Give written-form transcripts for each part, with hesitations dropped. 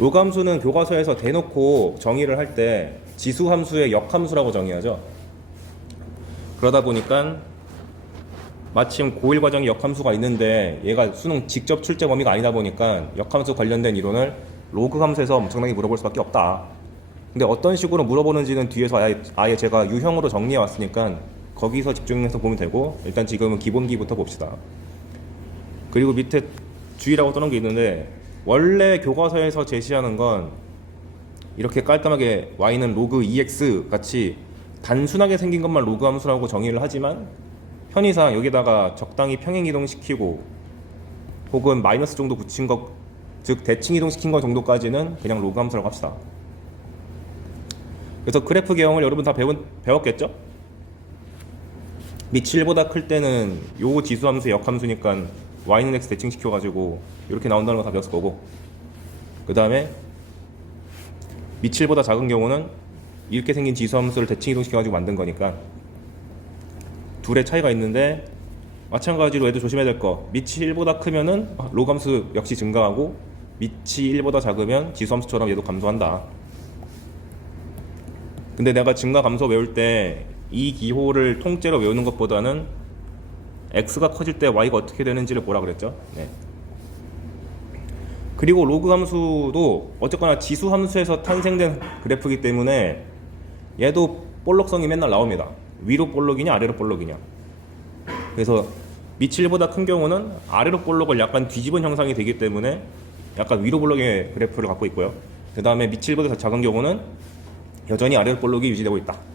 로그 함수는 교과서에서 대놓고 정의를 할 때 지수 함수의 역함수라고 정의하죠. 그러다 보니까 마침 고1 과정에 역함수가 있는데 얘가 수능 직접 출제 범위가 아니다 보니까 역함수 관련된 이론을 로그 함수에서 엄청나게 물어볼 수밖에 없다. 근데 어떤 식으로 물어보는지는 뒤에서 아예 제가 유형으로 정리해 왔으니까 거기서 집중해서 보면 되고, 일단 지금은 기본기부터 봅시다. 그리고 밑에 주의라고 떠놓은 게 있는데, 원래 교과서에서 제시하는 건 이렇게 깔끔하게 y는 로그 2x 같이 단순하게 생긴 것만 로그 함수라고 정의를 하지만, 편의상 여기다가 적당히 평행 이동시키고 혹은 마이너스 정도 붙인 것, 즉 대칭 이동시킨 것 정도까지는 그냥 로그 함수라고 합시다. 그래서 그래프 개형을 여러분 다 배웠겠죠? 밑 7보다 클 때는 요 지수 함수 역함수니까 y는 x 대칭 시켜가지고 이렇게 나온다는 거 다 배웠을 거고, 그 다음에 밑 7보다 작은 경우는 이렇게 생긴 지수 함수를 대칭 이동시켜가지고 만든 거니까 둘의 차이가 있는데, 마찬가지로 얘도 조심해야 될 거, 밑이 1보다 크면은 로그 함수 역시 증가하고 밑이 1보다 작으면 지수 함수처럼 얘도 감소한다. 근데 내가 증가 감소 외울 때 이 기호를 통째로 외우는 것보다는 x가 커질 때 y가 어떻게 되는지를 보라 그랬죠. 네. 그리고 로그 함수도 어쨌거나 지수 함수에서 탄생된 그래프이기 때문에 얘도 볼록성이 맨날 나옵니다. 위로 볼록이냐 아래로 볼록이냐. 그래서 밑 1보다 큰 경우는 아래로 볼록을 약간 뒤집은 형상이 되기 때문에 약간 위로 볼록의 그래프를 갖고 있고요. 그 다음에 밑 1보다 작은 경우는 여전히 아래로 볼록이 유지되고 있다.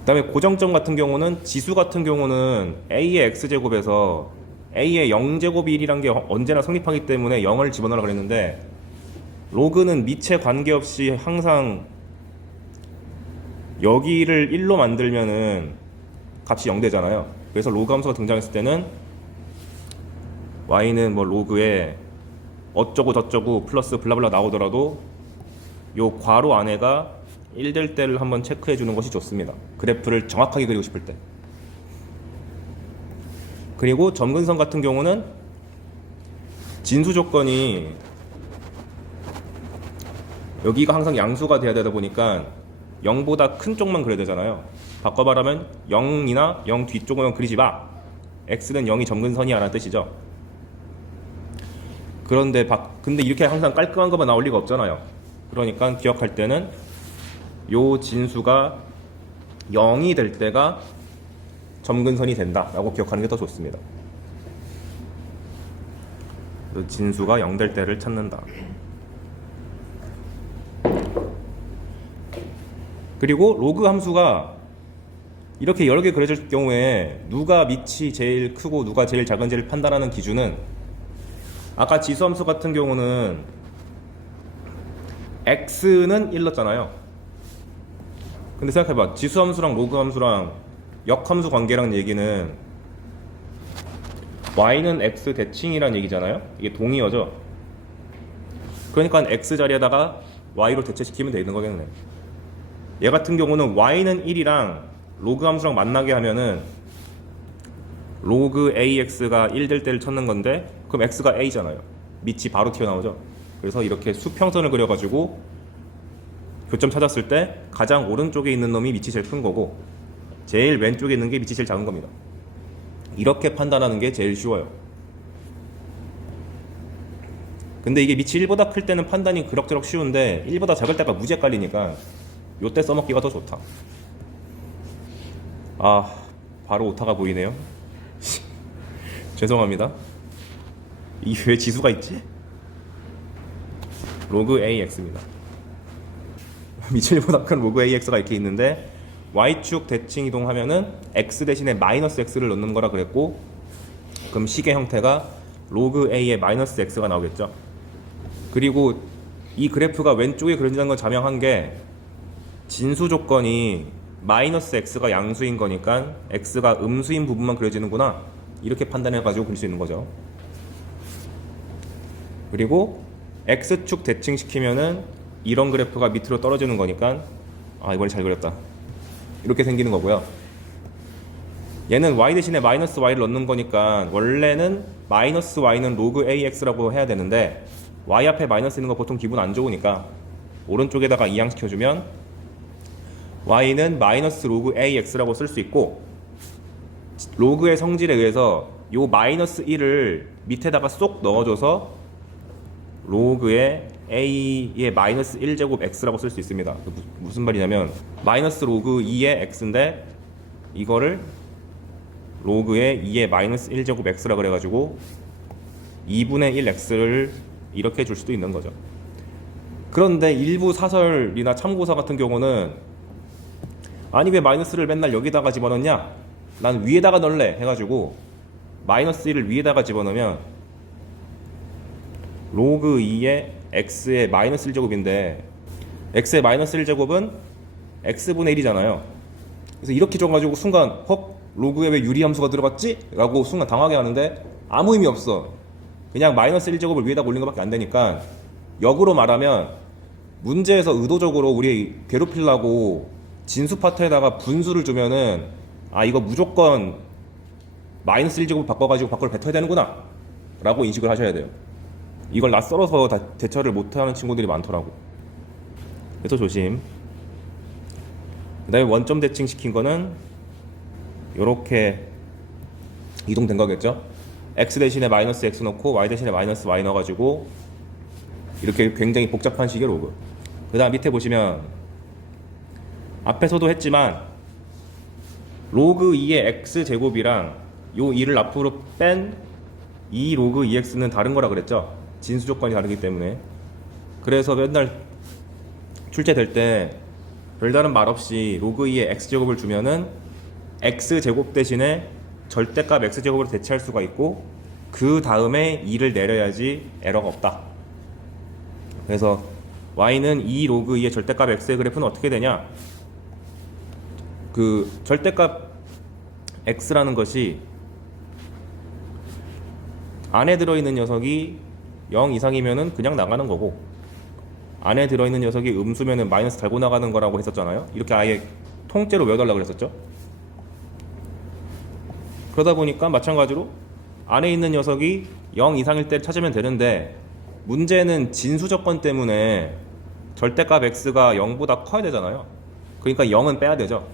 그 다음에 고정점 같은 경우는, 지수 같은 경우는 a의 x제곱에서 a의 0제곱이 1이란 게 언제나 성립하기 때문에 0을 집어넣으라고 그랬는데, 로그는 밑에 관계없이 항상 여기를 1로 만들면은 값이 0 되잖아요. 그래서 로그 함수가 등장했을 때는 y는 뭐 로그에 어쩌고 저쩌고 플러스 블라블라 나오더라도 요 괄호 안에가 1 될 때를 한번 체크해 주는 것이 좋습니다. 그래프를 정확하게 그리고 싶을 때. 그리고 점근선 같은 경우는 진수 조건이 여기가 항상 양수가 돼야 되다 보니까 0보다 큰 쪽만 그려야 되잖아요. 바꿔 말하면 0이나 0 뒤쪽은 그리지 마. x는 0이 점근선이야 라는 뜻이죠. 그런데 근데 이렇게 항상 깔끔한 것만 나올 리가 없잖아요. 그러니까 기억할 때는 요 진수가 0이 될 때가 점근선이 된다 라고 기억하는 게 더 좋습니다. 진수가 0 될 때를 찾는다. 그리고 로그 함수가 이렇게 여러 개 그려질 경우에 누가 밑이 제일 크고 누가 제일 작은지를 판단하는 기준은, 아까 지수 함수 같은 경우는 x는 1 넣었잖아요. 근데 생각해봐, 지수 함수랑 로그 함수랑 역함수 관계랑 얘기는 y는 x 대칭이란 얘기잖아요. 이게 동의어죠. 그러니까 x 자리에다가 y로 대체시키면 되는 거겠네. 얘 같은 경우는 y는 1이랑 로그 함수랑 만나게 하면은 로그 ax가 1 될 때를 찾는 건데, 그럼 x가 a잖아요. 밑이 바로 튀어나오죠. 그래서 이렇게 수평선을 그려가지고 교점 찾았을 때 가장 오른쪽에 있는 놈이 밑이 제일 큰 거고 제일 왼쪽에 있는 게 밑이 제일 작은 겁니다. 이렇게 판단하는 게 제일 쉬워요. 근데 이게 밑이 1보다 클 때는 판단이 그럭저럭 쉬운데 1보다 작을 때가 무지 헷갈리니까 요때 써먹기가 더 좋다. 아, 바로 오타가 보이네요. 죄송합니다. 이게 왜 지수가 있지? 로그 AX입니다. 밑 1보다 큰 로그 AX가 이렇게 있는데 Y축 대칭 이동하면은 X 대신에 마이너스 X를 넣는 거라 그랬고, 그럼 식의 형태가 로그 A에 마이너스 X가 나오겠죠. 그리고 이 그래프가 왼쪽에 그려진다는 건 자명한 게, 진수 조건이 마이너스 X가 양수인 거니까 X가 음수인 부분만 그려지는구나, 이렇게 판단해가지고 그릴 수 있는 거죠. 그리고 X축 대칭 시키면은 이런 그래프가 밑으로 떨어지는 거니까, 아, 이번에 잘 그렸다, 이렇게 생기는 거고요. 얘는 y 대신에 마이너스 y를 넣는 거니까 원래는 마이너스 y는 로그 ax라고 해야 되는데, y 앞에 마이너스 있는 거 보통 기분 안 좋으니까 오른쪽에다가 이항시켜주면 y는 마이너스 로그 ax라고 쓸 수 있고, 로그의 성질에 의해서 요 마이너스 1을 밑에다가 쏙 넣어줘서 로그의 a의 마이너스 1제곱 x라고 쓸 수 있습니다. 무슨 말이냐면 마이너스 로그 2의 x인데 이거를 로그의 2의 마이너스 1제곱 x라 그래가지고 2분의 1 x를 이렇게 줄 수도 있는 거죠. 그런데 일부 사설이나 참고서 같은 경우는 아니 왜 마이너스를 맨날 여기다가 집어넣냐, 난 위에다가 넣을래 해가지고 마이너스 1을 위에다가 집어넣으면 로그 2의 x의 마이너스 1제곱인데 x의 마이너스 1제곱은 x분의 1이잖아요. 그래서 이렇게 줘가지고 순간 로그에 왜 유리함수가 들어갔지? 라고 순간 당하게 하는데 아무 의미 없어. 그냥 마이너스 1제곱을 위에다 올린 것밖에 안 되니까, 역으로 말하면 문제에서 의도적으로 우리 괴롭히려고 진수 파트에다가 분수를 주면은 이거 무조건 마이너스 1제곱 바꿔가지고 밖으로 뱉어야 되는구나 라고 인식을 하셔야 돼요. 이걸 낯설어서 다 대처를 못하는 친구들이 많더라고. 그래서 조심. 그 다음에 원점 대칭 시킨 거는 요렇게 이동된 거겠죠. x 대신에 마이너스 x 넣고 y 대신에 마이너스 y 넣어가지고 이렇게 굉장히 복잡한 식의 로그. 그 다음 밑에 보시면 앞에서도 했지만 로그 2의 x제곱이랑 요 2를 앞으로 뺀 2 로그 2x는 다른 거라 그랬죠. 진수 조건이 다르기 때문에. 그래서 맨날 출제될 때 별다른 말 없이 로그 2의 x제곱을 주면은 x제곱 대신에 절대값 x제곱으로 대체할 수가 있고, 그 다음에 2를 내려야지 에러가 없다. 그래서 y는 2 로그 2의 절대값 x의 그래프는 어떻게 되냐, 그 절대값 x라는 것이 안에 들어있는 녀석이 0 이상이면은 그냥 나가는 거고, 안에 들어있는 녀석이 음수면은 마이너스 달고 나가는 거라고 했었잖아요. 이렇게 아예 통째로 외워달라고 그랬었죠. 그러다 보니까 마찬가지로 안에 있는 녀석이 0 이상일 때 찾으면 되는데, 문제는 진수 조건 때문에 절대값 x가 0보다 커야 되잖아요. 그러니까 0은 빼야 되죠.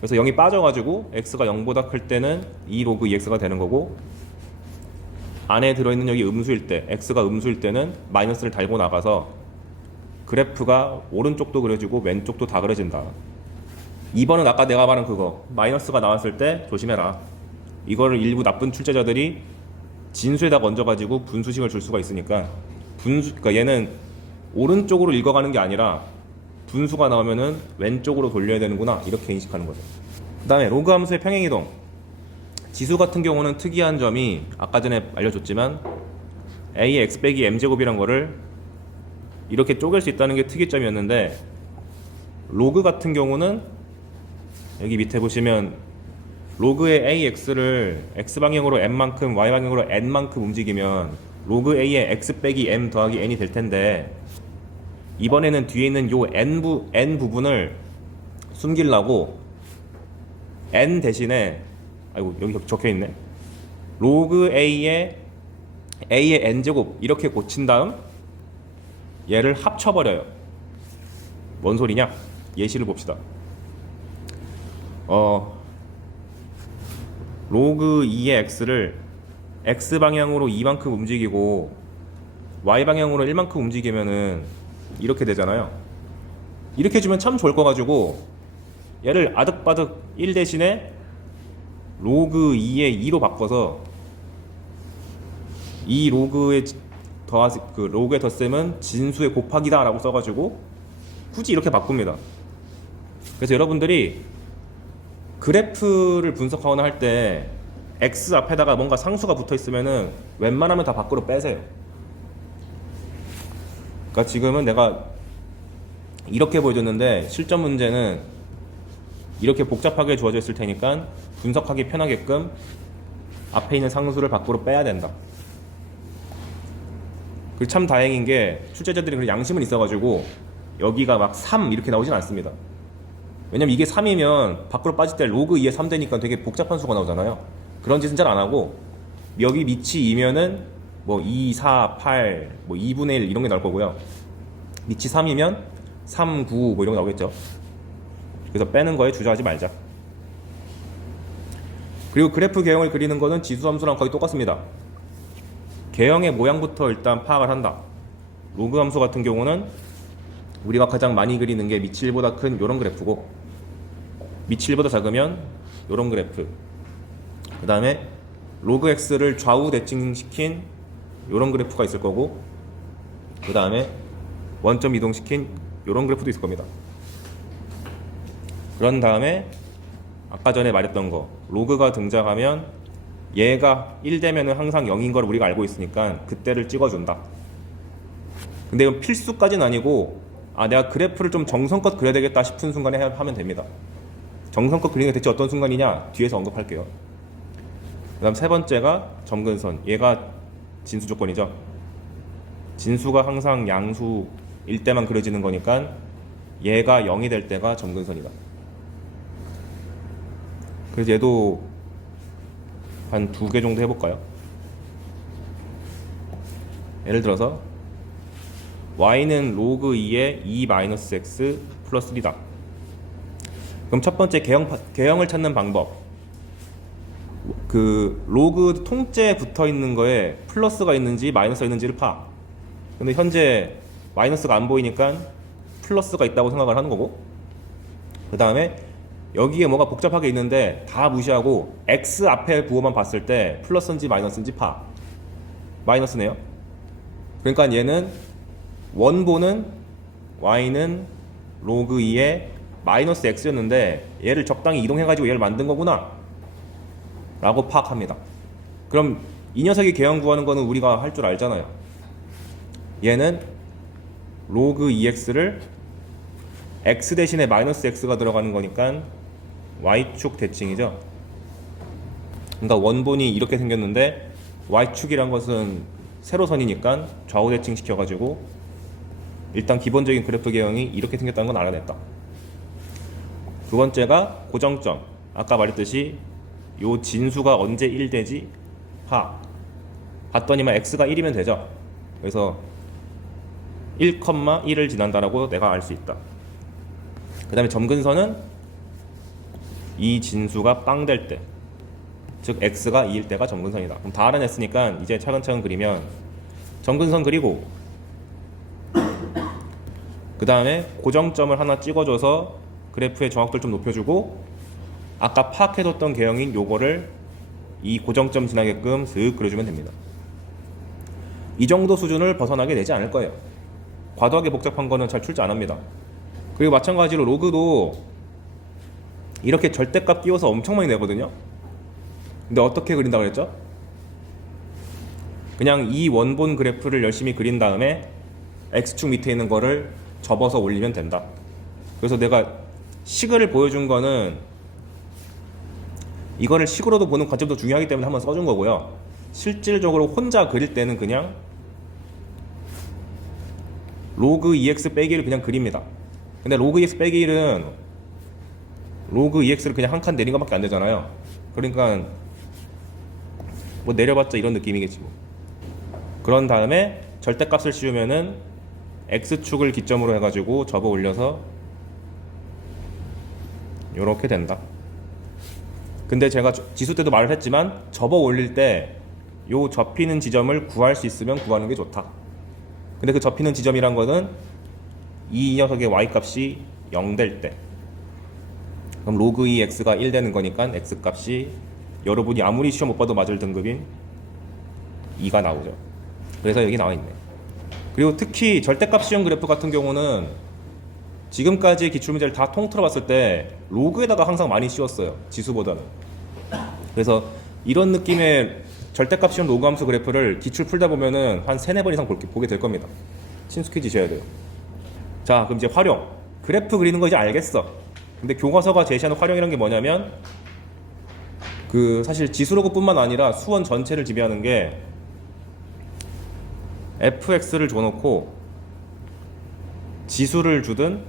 그래서 0이 빠져가지고 x가 0보다 클 때는 2 로그 2x가 되는 거고, 안에 들어있는 여기 음수일 때, x가 음수일 때는 마이너스를 달고 나가서 그래프가 오른쪽도 그려지고 왼쪽도 다 그려진다. 2번은 아까 내가 말한 그거, 마이너스가 나왔을 때 조심해라. 이거를 일부 나쁜 출제자들이 진수에다 얹어가지고 분수식을 줄 수가 있으니까, 그러니까 얘는 오른쪽으로 읽어가는 게 아니라 분수가 나오면은 왼쪽으로 돌려야 되는구나, 이렇게 인식하는 거죠. 그 다음에 로그 함수의 평행이동. 지수 같은 경우는 특이한 점이 아까 전에 알려줬지만 a의 x 빼기 m제곱이란 거를 이렇게 쪼갤 수 있다는 게 특이점이었는데, 로그 같은 경우는 여기 밑에 보시면 로그의 ax를 x방향으로 m만큼 y방향으로 n만큼 움직이면 로그 a의 x 빼기 m 더하기 n이 될 텐데, 이번에는 뒤에 있는 요 n 부분을 숨기려고 n 대신에, 아이고 여기 적혀있네, 로그 a의 n제곱 이렇게 고친 다음 얘를 합쳐버려요. 뭔 소리냐? 예시를 봅시다. 로그 2의 x를 x방향으로 2만큼 움직이고 y방향으로 1만큼 움직이면은 이렇게 되잖아요. 이렇게 주면 참 좋을 거 가지고 얘를 아득바득 1 대신에 로그 2의 2로 바꿔서 이 로그의 로그의 덧셈은 진수의 곱하기다 라고 써가지고 굳이 이렇게 바꿉니다. 그래서 여러분들이 그래프를 분석하거나 할 때 x 앞에다가 뭔가 상수가 붙어 있으면은 웬만하면 다 밖으로 빼세요. 그러니까 지금은 내가 이렇게 보여줬는데 실전 문제는 이렇게 복잡하게 주어져 있을 테니까 분석하기 편하게끔 앞에 있는 상수를 밖으로 빼야 된다. 그리고 참 다행인 게 출제자들이 그런 양심은 있어가지고 여기가 막 3 이렇게 나오진 않습니다. 왜냐면 이게 3이면 밖으로 빠질 때 로그 2에 3 되니까 되게 복잡한 수가 나오잖아요. 그런 짓은 잘 안 하고, 여기 밑이 2면은 뭐 2, 4, 8, 뭐 2분의 1 이런 게 나올 거고요. 밑이 3이면 3, 9 뭐 이런 거 나오겠죠. 그래서 빼는 거에 주저하지 말자. 그리고 그래프 개형을 그리는 거는 지수함수랑 거의 똑같습니다. 개형의 모양부터 일단 파악을 한다. 로그 함수 같은 경우는 우리가 가장 많이 그리는 게 밑이 1보다 큰 요런 그래프고, 밑이 1보다 작으면 요런 그래프, 그 다음에 로그 x를 좌우 대칭시킨 요런 그래프가 있을 거고, 그 다음에 원점 이동시킨 요런 그래프도 있을 겁니다. 그런 다음에 아까 전에 말했던 거, 로그가 등장하면 얘가 1 되면은 항상 0인 걸 우리가 알고 있으니까 그때를 찍어준다. 근데 이건 필수까지는 아니고, 내가 그래프를 좀 정성껏 그려야 되겠다 싶은 순간에 하면 됩니다. 정성껏 그리는 게 대체 어떤 순간이냐 뒤에서 언급할게요. 그 다음 세 번째가 점근선. 얘가 진수 조건이죠. 진수가 항상 양수일 때만 그려지는 거니까 얘가 0이 될 때가 점근선이다. 그래서 얘도 한 2개 정도 해볼까요? 예를 들어서 y는 로그 2의 2-x 플러스 1이다. 그럼 첫 번째 개형을 찾는 방법, 그 로그 통째에 붙어 있는 거에 플러스가 있는지 마이너스가 있는지를 파. 근데 현재 마이너스가 안 보이니까 플러스가 있다고 생각을 하는 거고, 그 다음에 여기에 뭐가 복잡하게 있는데 다 무시하고 x 앞에 부호만 봤을 때 플러스인지 마이너스인지 파. 마이너스네요. 그러니까 얘는 원본은 y는 로그 2의 마이너스 x였는데 얘를 적당히 이동해가지고 얘를 만든 거구나 라고 파악합니다. 그럼 이 녀석이 개형 구하는 거는 우리가 할 줄 알잖아요. 얘는 로그 2x를 x 대신에 마이너스 x가 들어가는 거니까 y축 대칭이죠. 그러니까 원본이 이렇게 생겼는데 y축이란 것은 세로선이니까 좌우 대칭 시켜가지고 일단 기본적인 그래프 개형이 이렇게 생겼다는 건 알아냈다. 두 번째가 고정점. 아까 말했듯이 요 진수가 언제 1 되지? 봤더니만 x가 1이면 되죠. 그래서 1,1을 지난다라고 내가 알 수 있다. 그 다음에 점근선은 이 진수가 빵 될 때, 즉 x가 2일 때가 점근선이다. 그럼 다 알아냈으니까 이제 차근차근 그리면 점근선 그리고, 그 다음에 고정점을 하나 찍어줘서 그래프의 정확도를 좀 높여주고, 아까 파악해뒀던 개형인 요거를 이 고정점 지나게끔 슥 그려주면 됩니다. 이 정도 수준을 벗어나게 되지 않을 거예요. 과도하게 복잡한 거는 잘 출제 안 합니다. 그리고 마찬가지로 로그도 이렇게 절대값 끼워서 엄청 많이 내거든요. 근데 어떻게 그린다고 그랬죠? 그냥 이 원본 그래프를 열심히 그린 다음에 x축 밑에 있는 거를 접어서 올리면 된다. 그래서 내가 식을 보여준 거는 이거를 식으로도 보는 관점도 중요하기 때문에 한번 써준 거고요. 실질적으로 혼자 그릴 때는 그냥 로그 2x 빼기 1을 그냥 그립니다. 근데 로그 2x 빼기 1은 로그 2x를 그냥 한 칸 내린 것밖에 안 되잖아요. 그러니까 뭐 내려봤자 이런 느낌이겠지 뭐. 그런 다음에 절대값을 씌우면은 x축을 기점으로 해가지고 접어 올려서 요렇게 된다. 근데 제가 지수 때도 말을 했지만 접어 올릴 때 요 접히는 지점을 구할 수 있으면 구하는 게 좋다. 근데 그 접히는 지점이란 거는 이 녀석의 y값이 0 될 때, 그럼 로그 2x가 1 되는 거니까 x값이 여러분이 아무리 시험 못 봐도 맞을 등급인 2가 나오죠. 그래서 여기 나와 있네. 그리고 특히 절대값 시험 그래프 같은 경우는 지금까지의 기출문제를 다 통틀어 봤을 때 로그에다가 항상 많이 씌웠어요. 지수보다는. 그래서 이런 느낌의 절대값 시험 로그 함수 그래프를 기출 풀다 보면은 한 3-4번 이상 보게 될 겁니다. 친숙해지셔야 돼요. 자, 그럼 이제 활용. 그래프 그리는 거 이제 알겠어. 근데 교과서가 제시하는 활용이란 게 뭐냐면 사실 지수로그뿐만 아니라 수원 전체를 지배하는 게 fx를 줘놓고 지수를 주든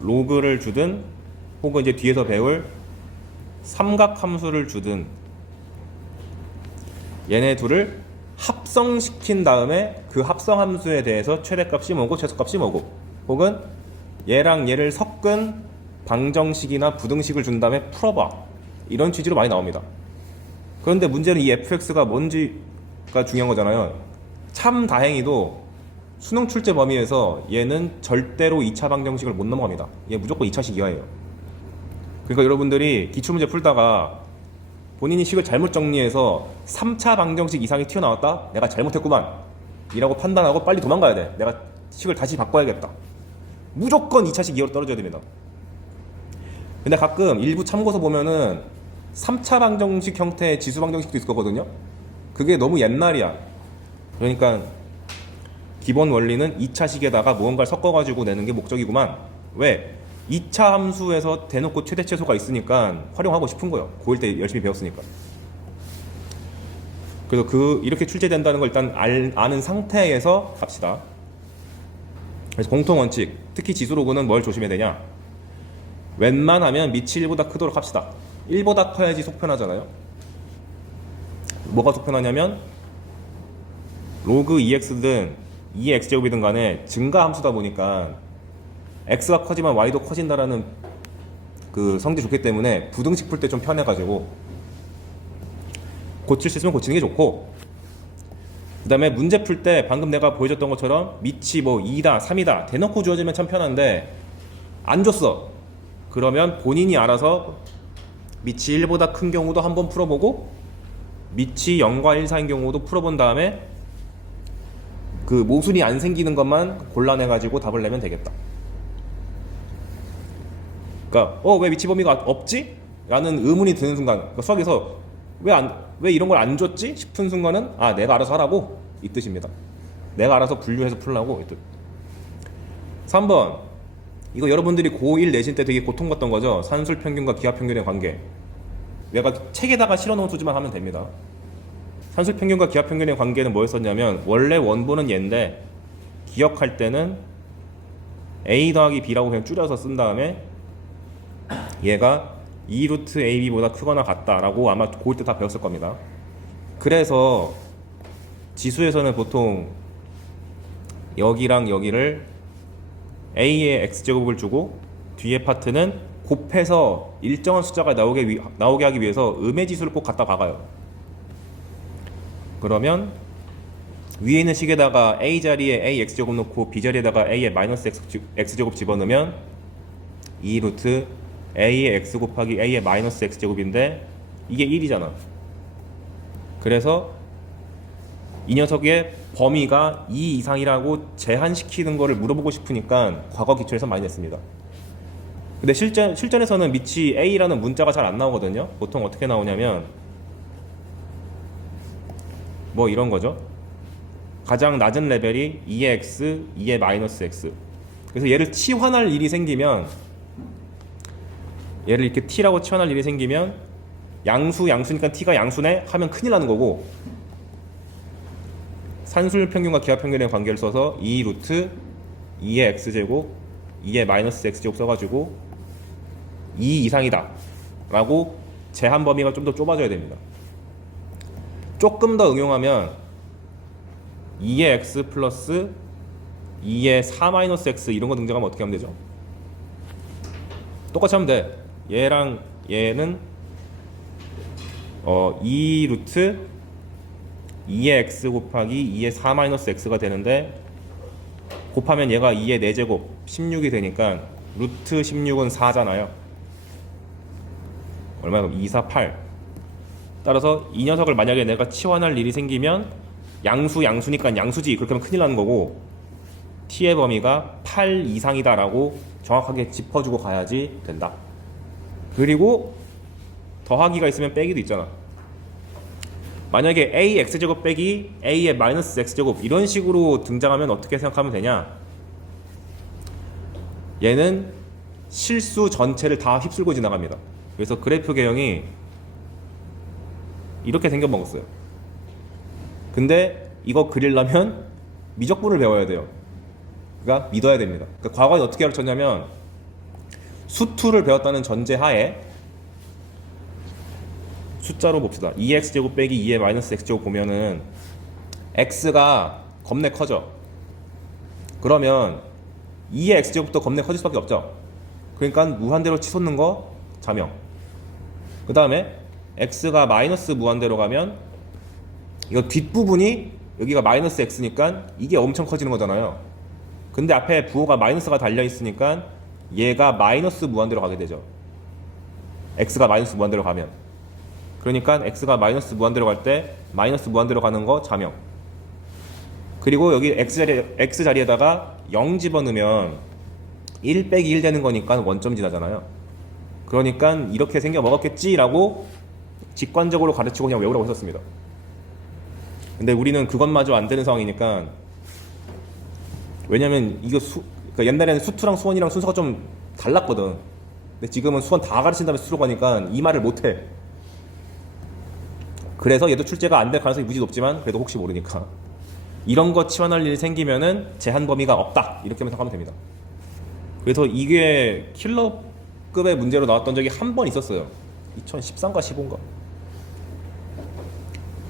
로그를 주든 혹은 이제 뒤에서 배울 삼각 함수를 주든 얘네 둘을 합성시킨 다음에 그 합성 함수에 대해서 최대값이 뭐고 최소값이 뭐고, 혹은 얘랑 얘를 섞은 방정식이나 부등식을 준 다음에 풀어봐, 이런 취지로 많이 나옵니다. 그런데 문제는 이 fx가 뭔지가 중요한 거잖아요. 참 다행히도 수능 출제 범위에서 얘는 절대로 2차 방정식을 못 넘어갑니다. 얘 무조건 2차식 이하예요. 그러니까 여러분들이 기출문제 풀다가 본인이 식을 잘못 정리해서 3차 방정식 이상이 튀어나왔다? 내가 잘못했구만 이라고 판단하고 빨리 도망가야 돼. 내가 식을 다시 바꿔야겠다. 무조건 2차식 이하로 떨어져야 됩니다. 근데 가끔 일부 참고서 보면은 3차 방정식 형태의 지수 방정식도 있을 거거든요. 그게 너무 옛날이야. 그러니까 기본 원리는 2차식에다가 무언가를 섞어가지고 내는 게 목적이구만. 왜? 2차 함수에서 대놓고 최대 최소가 있으니까 활용하고 싶은 거예요. 고1 때 열심히 배웠으니까. 그래서 이렇게 출제된다는 걸 일단 아는 상태에서 갑시다. 그래서 공통 원칙, 특히 지수로그는 뭘 조심해야 되냐? 웬만하면 밑이 1보다 크도록 합시다. 1보다 커야지 속편하잖아요. 뭐가 속편하냐면 로그 2x든 2의 x제곱이든 간에 증가 함수다 보니까 x가 커지면 y도 커진다라는 그 성질이 좋기 때문에 부등식 풀 때 좀 편해가지고 고칠 수 있으면 고치는 게 좋고, 그 다음에 문제 풀 때 방금 내가 보여줬던 것처럼 밑이 뭐 2다 3이다 대놓고 주어지면 참 편한데 안 줬어. 그러면 본인이 알아서 밑이 1보다 큰 경우도 한번 풀어보고 밑이 0과 1 사이인 경우도 풀어본 다음에 그 모순이 안 생기는 것만 골라내가지고 답을 내면 되겠다. 그러니까 왜 밑이 범위가 없지? 라는 의문이 드는 순간, 그러니까 수학에서 왜 이런 걸 안 줬지? 싶은 순간은 내가 알아서 하라고, 이 뜻입니다. 내가 알아서 분류해서 풀라고, 이 뜻. 3번, 이거 여러분들이 고1 내신 때 되게 고통받던 거죠. 산술평균과 기하평균의 관계. 내가 책에다가 실어놓은 수지만 하면 됩니다. 산술평균과 기하평균의 관계는 뭐였었냐면 원래 원본은 얘인데 기억할 때는 a 더하기 b라고 그냥 줄여서 쓴 다음에 얘가 2루트 ab보다 크거나 같다라고 아마 고1 때 다 배웠을 겁니다. 그래서 지수에서는 보통 여기랑 여기를 a의 x제곱을 주고 뒤에 파트는 곱해서 일정한 숫자가 나오게 하기 위해서 음의 지수를 꼭 갖다 박아요. 그러면 위에 있는 식에다가 a 자리에 a x제곱 넣고 b 자리에다가 a의 마이너스 x제곱 집어넣으면 2루트 a의 x 곱하기 a의 마이너스 x제곱인데 이게 1이잖아. 그래서 이 녀석의 범위가 2 이상이라고 제한시키는 거를 물어보고 싶으니까 과거 기출에서 많이 냈습니다. 근데 실전에서는 밑이 a라는 문자가 잘 안 나오거든요. 보통 어떻게 나오냐면 뭐 이런 거죠. 가장 낮은 레벨이 2의 x, 2의 마이너스 x. 그래서 얘를 치환할 일이 생기면, 얘를 이렇게 t라고 치환할 일이 생기면 양수니까 t가 양수네 하면 큰일 나는 거고, 산술평균과 기하평균의 관계를 써서 2루트 2의 x제곱 2의 마이너스 x제곱 써가지고 2 이상이다 라고 제한 범위가 좀 더 좁아져야 됩니다. 조금 더 응용하면 2의 x 플러스 2의 4 마이너스 x 이런 거 등장하면 어떻게 하면 되죠? 똑같이 하면 돼. 얘랑 얘는 2루트 2의 x 곱하기 2의 4 마이너스 x가 되는데 곱하면 얘가 2의 4제곱 16이 되니까 루트 16은 4잖아요. 얼마야? 2, 4, 8. 따라서 이 녀석을 만약에 내가 치환할 일이 생기면 양수니까 양수지 그렇게 하면 큰일 나는 거고, t의 범위가 8 이상이다 라고 정확하게 짚어주고 가야지 된다. 그리고 더하기가 있으면 빼기도 있잖아. 만약에 a x제곱 빼기 a의 마이너스 x제곱 이런 식으로 등장하면 어떻게 생각하면 되냐? 얘는 실수 전체를 다 휩쓸고 지나갑니다. 그래서 그래프 개형이 이렇게 생겨먹었어요. 근데 이거 그리려면 미적분을 배워야 돼요. 그러니까 믿어야 됩니다. 그러니까 과거에 어떻게 가르쳤냐면 수투를 배웠다는 전제하에 숫자로 봅시다. 2x제곱 빼기 2의 마이너스 x제곱 보면은 x가 겁내 커져. 그러면 2의 x제곱도 겁내 커질 수밖에 없죠. 그러니까 무한대로 치솟는 거 자명. 그 다음에 x가 마이너스 무한대로 가면 이거 뒷부분이 여기가 마이너스 x니까 이게 엄청 커지는 거잖아요. 근데 앞에 부호가 마이너스가 달려 있으니까 얘가 마이너스 무한대로 가게 되죠. x가 마이너스 무한대로 가면. 그러니까 x가 마이너스 무한대로 갈 때 마이너스 무한대로 가는 거 자명. 그리고 여기 x 자리에다가 0 집어넣으면 1 빼기 1 되는 거니까 원점 지나잖아요. 그러니까 이렇게 생겨 먹었겠지라고 직관적으로 가르치고 그냥 외우라고 했었습니다. 근데 우리는 그것마저 안 되는 상황이니까, 왜냐면 이거 그러니까 옛날에는 수투랑 수원이랑 순서가 좀 달랐거든. 근데 지금은 수원 다 가르친 다음에 수로 가니까 이 말을 못해. 그래서 얘도 출제가 안 될 가능성이 무지 높지만 그래도 혹시 모르니까 이런 거 치환할 일 생기면은 제한 범위가 없다 이렇게 생각하면 됩니다. 그래서 이게 킬러급의 문제로 나왔던 적이 한 번 있었어요. 2013가 15인가.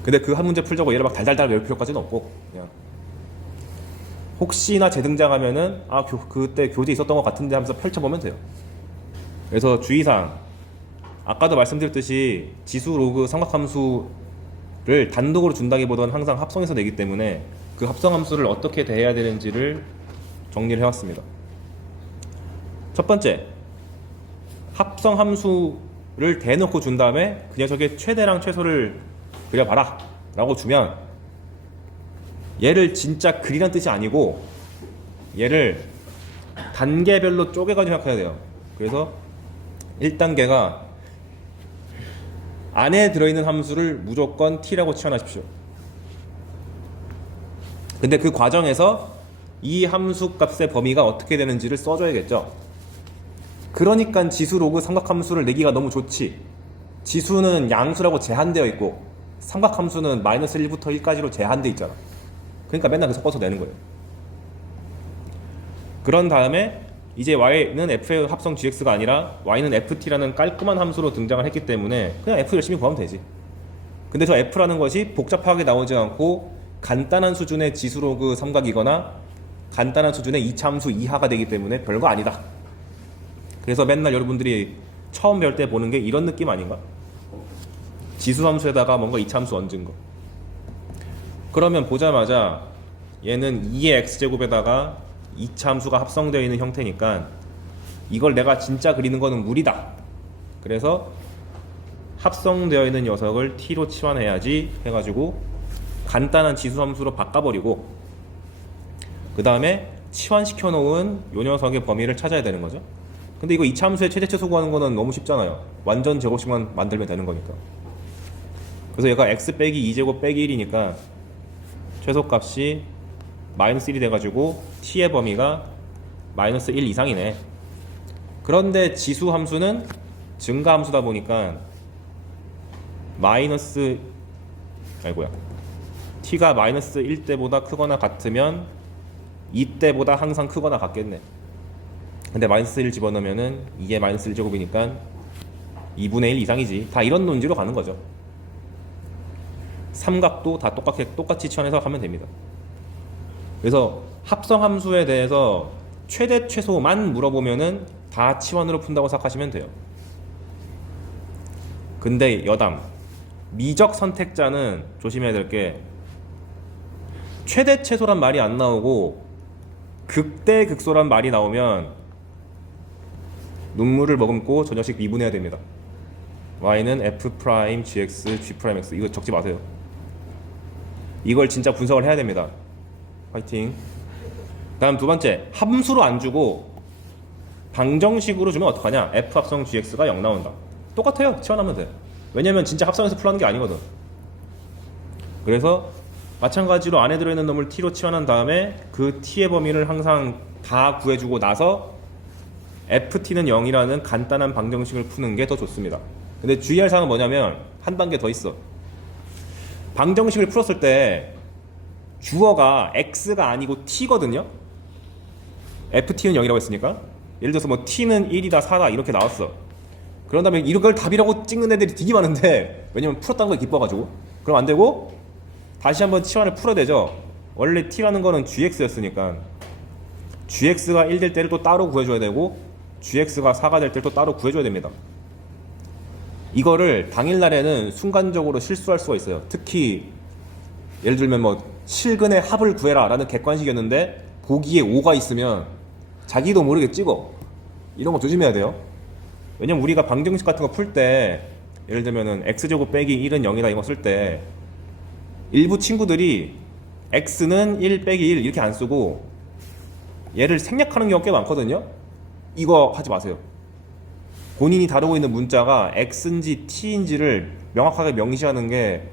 근데 그 한 문제 풀자고 얘를 막 달달달 외울 필요까지는 없고, 그냥 혹시나 재등장하면은 그때 교재 있었던 것 같은데 하면서 펼쳐보면 돼요. 그래서 주의사항, 아까도 말씀드렸듯이 지수 로그 삼각함수를 단독으로 준다기보다는 항상 합성해서 내기 때문에 그 합성함수를 어떻게 대해야 되는지를 정리를 해왔습니다. 첫 번째, 합성함수를 대놓고 준 다음에 그 녀석의 최대랑 최소를 그려봐라 라고 주면, 얘를 진짜 그리란 뜻이 아니고 얘를 단계별로 쪼개가지고 생각해야 돼요. 그래서 1단계가 안에 들어있는 함수를 무조건 t라고 치환하십시오. 근데 그 과정에서 이 함수 값의 범위가 어떻게 되는지를 써줘야겠죠. 그러니까 지수 로그 삼각함수를 내기가 너무 좋지. 지수는 양수라고 제한되어 있고 삼각함수는 마이너스 1부터 1까지로 제한되어 있잖아. 그러니까 맨날 그 섞어서 내는 거예요. 그런 다음에 이제 y는 f의 합성 gx가 아니라 y는 ft라는 깔끔한 함수로 등장을 했기 때문에 그냥 f 열심히 구하면 되지. 근데 저 f라는 것이 복잡하게 나오지 않고 간단한 수준의 지수로그 삼각이거나 간단한 수준의 이차함수 이하가 되기 때문에 별거 아니다. 그래서 맨날 여러분들이 처음 배울 때 보는 게 이런 느낌 아닌가? 지수함수에다가 뭔가 이차함수 얹은 거. 그러면 보자마자 얘는 2의 x제곱에다가 이차함수가 합성되어 있는 형태니까 이걸 내가 진짜 그리는 거는 무리다. 그래서 합성되어 있는 녀석을 t로 치환해야지 해가지고 간단한 지수함수로 바꿔버리고 그 다음에 치환시켜 놓은 요 녀석의 범위를 찾아야 되는 거죠. 근데 이거 이차함수의 최대최소 구하는 거는 너무 쉽잖아요. 완전 제곱식만 만들면 되는 거니까. 그래서 얘가 x 빼기 2제곱 빼기 1이니까 최소값이 마이너스 1이 돼가지고 t의 범위가 마이너스 1 이상이네. 그런데 지수 함수는 증가 함수다 보니까 t가 마이너스 1대보다 크거나 같으면 2대보다 항상 크거나 같겠네. 근데 마이너스 1 집어넣으면은 이게 마이너스 1제곱이니까 2분의 1 이상이지. 다 이런 논지로 가는 거죠. 삼각도 다 똑같이 치환해서 하면 됩니다. 그래서 합성함수에 대해서 최대 최소만 물어보면은 다 치환으로 푼다고 생각하시면 돼요. 근데 여담, 미적 선택자는 조심해야 될 게 최대 최소란 말이 안 나오고 극대 극소란 말이 나오면 눈물을 머금고 저 녀석 미분해야 됩니다. y는 f' gx g' 이거 적지 마세요. 이걸 진짜 분석을 해야 됩니다. 화이팅. 다음 두 번째, 함수로 안 주고 방정식으로 주면 어떡하냐? f 합성 gx가 0 나온다. 똑같아요. 치환하면 돼. 왜냐면 진짜 합성해서 풀어하는 게 아니거든. 그래서 마찬가지로 안에 들어있는 놈을 t로 치환한 다음에 그 t의 범위를 항상 다 구해주고 나서 ft는 0이라는 간단한 방정식을 푸는 게 더 좋습니다. 근데 주의할 사항은 뭐냐면 한 단계 더 있어. 방정식을 풀었을 때 주어가 x가 아니고 t거든요. ft는 0이라고 했으니까 예를 들어서 뭐 t는 1이다 4다 이렇게 나왔어. 그런 다음에 이걸 답이라고 찍는 애들이 되게 많은데 왜냐면 풀었다는 거에 기뻐가지고 그럼 안 되고 다시 한번 치환을 풀어야 되죠. 원래 t라는 거는 gx였으니까 gx가 1 될 때를 또 따로 구해줘야 되고 gx가 4가 될 때를 또 따로 구해줘야 됩니다. 이거를 당일날에는 순간적으로 실수할 수가 있어요. 특히 예를 들면 뭐 실근의 합을 구해라 라는 객관식이었는데 보기에 5가 있으면 자기도 모르게 찍어. 이런 거 조심해야 돼요. 왜냐면 우리가 방정식 같은 거 풀 때 예를 들면은 x제곱 빼기 1은 0이다 이거 쓸 때 일부 친구들이 x는 1 빼기 1 이렇게 안 쓰고 얘를 생략하는 경우가 꽤 많거든요. 이거 하지 마세요. 본인이 다루고 있는 문자가 x인지 t인지를 명확하게 명시하는 게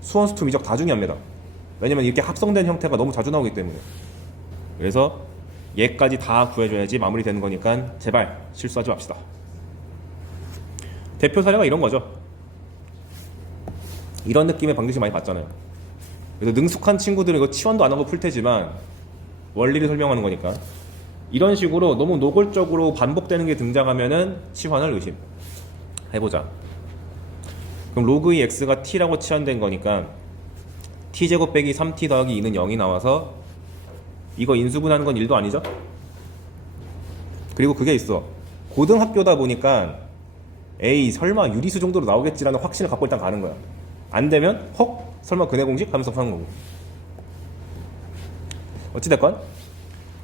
수원수투 미적 다 중요합니다. 왜냐면 이렇게 합성된 형태가 너무 자주 나오기 때문에. 그래서 얘까지 다 구해줘야지 마무리되는 거니까 제발 실수하지 맙시다. 대표 사례가 이런 거죠. 이런 느낌의 방정식 많이 봤잖아요. 그래서 능숙한 친구들은 이거 치환도 안 하고 풀 테지만 원리를 설명하는 거니까 이런 식으로 너무 노골적으로 반복되는 게 등장하면은 치환을 의심해보자. 그럼 로그 2 x가 t라고 치환된 거니까 t제곱 빼기 3t 더하기 2는 0이 나와서 이거 인수분하는 건 1도 아니죠? 그리고 그게 있어. 고등학교다 보니까 에이 설마 유리수 정도로 나오겠지라는 확신을 갖고 일단 가는 거야. 안 되면 헉 설마 근해 공식 하면서 하는 거고. 어찌됐건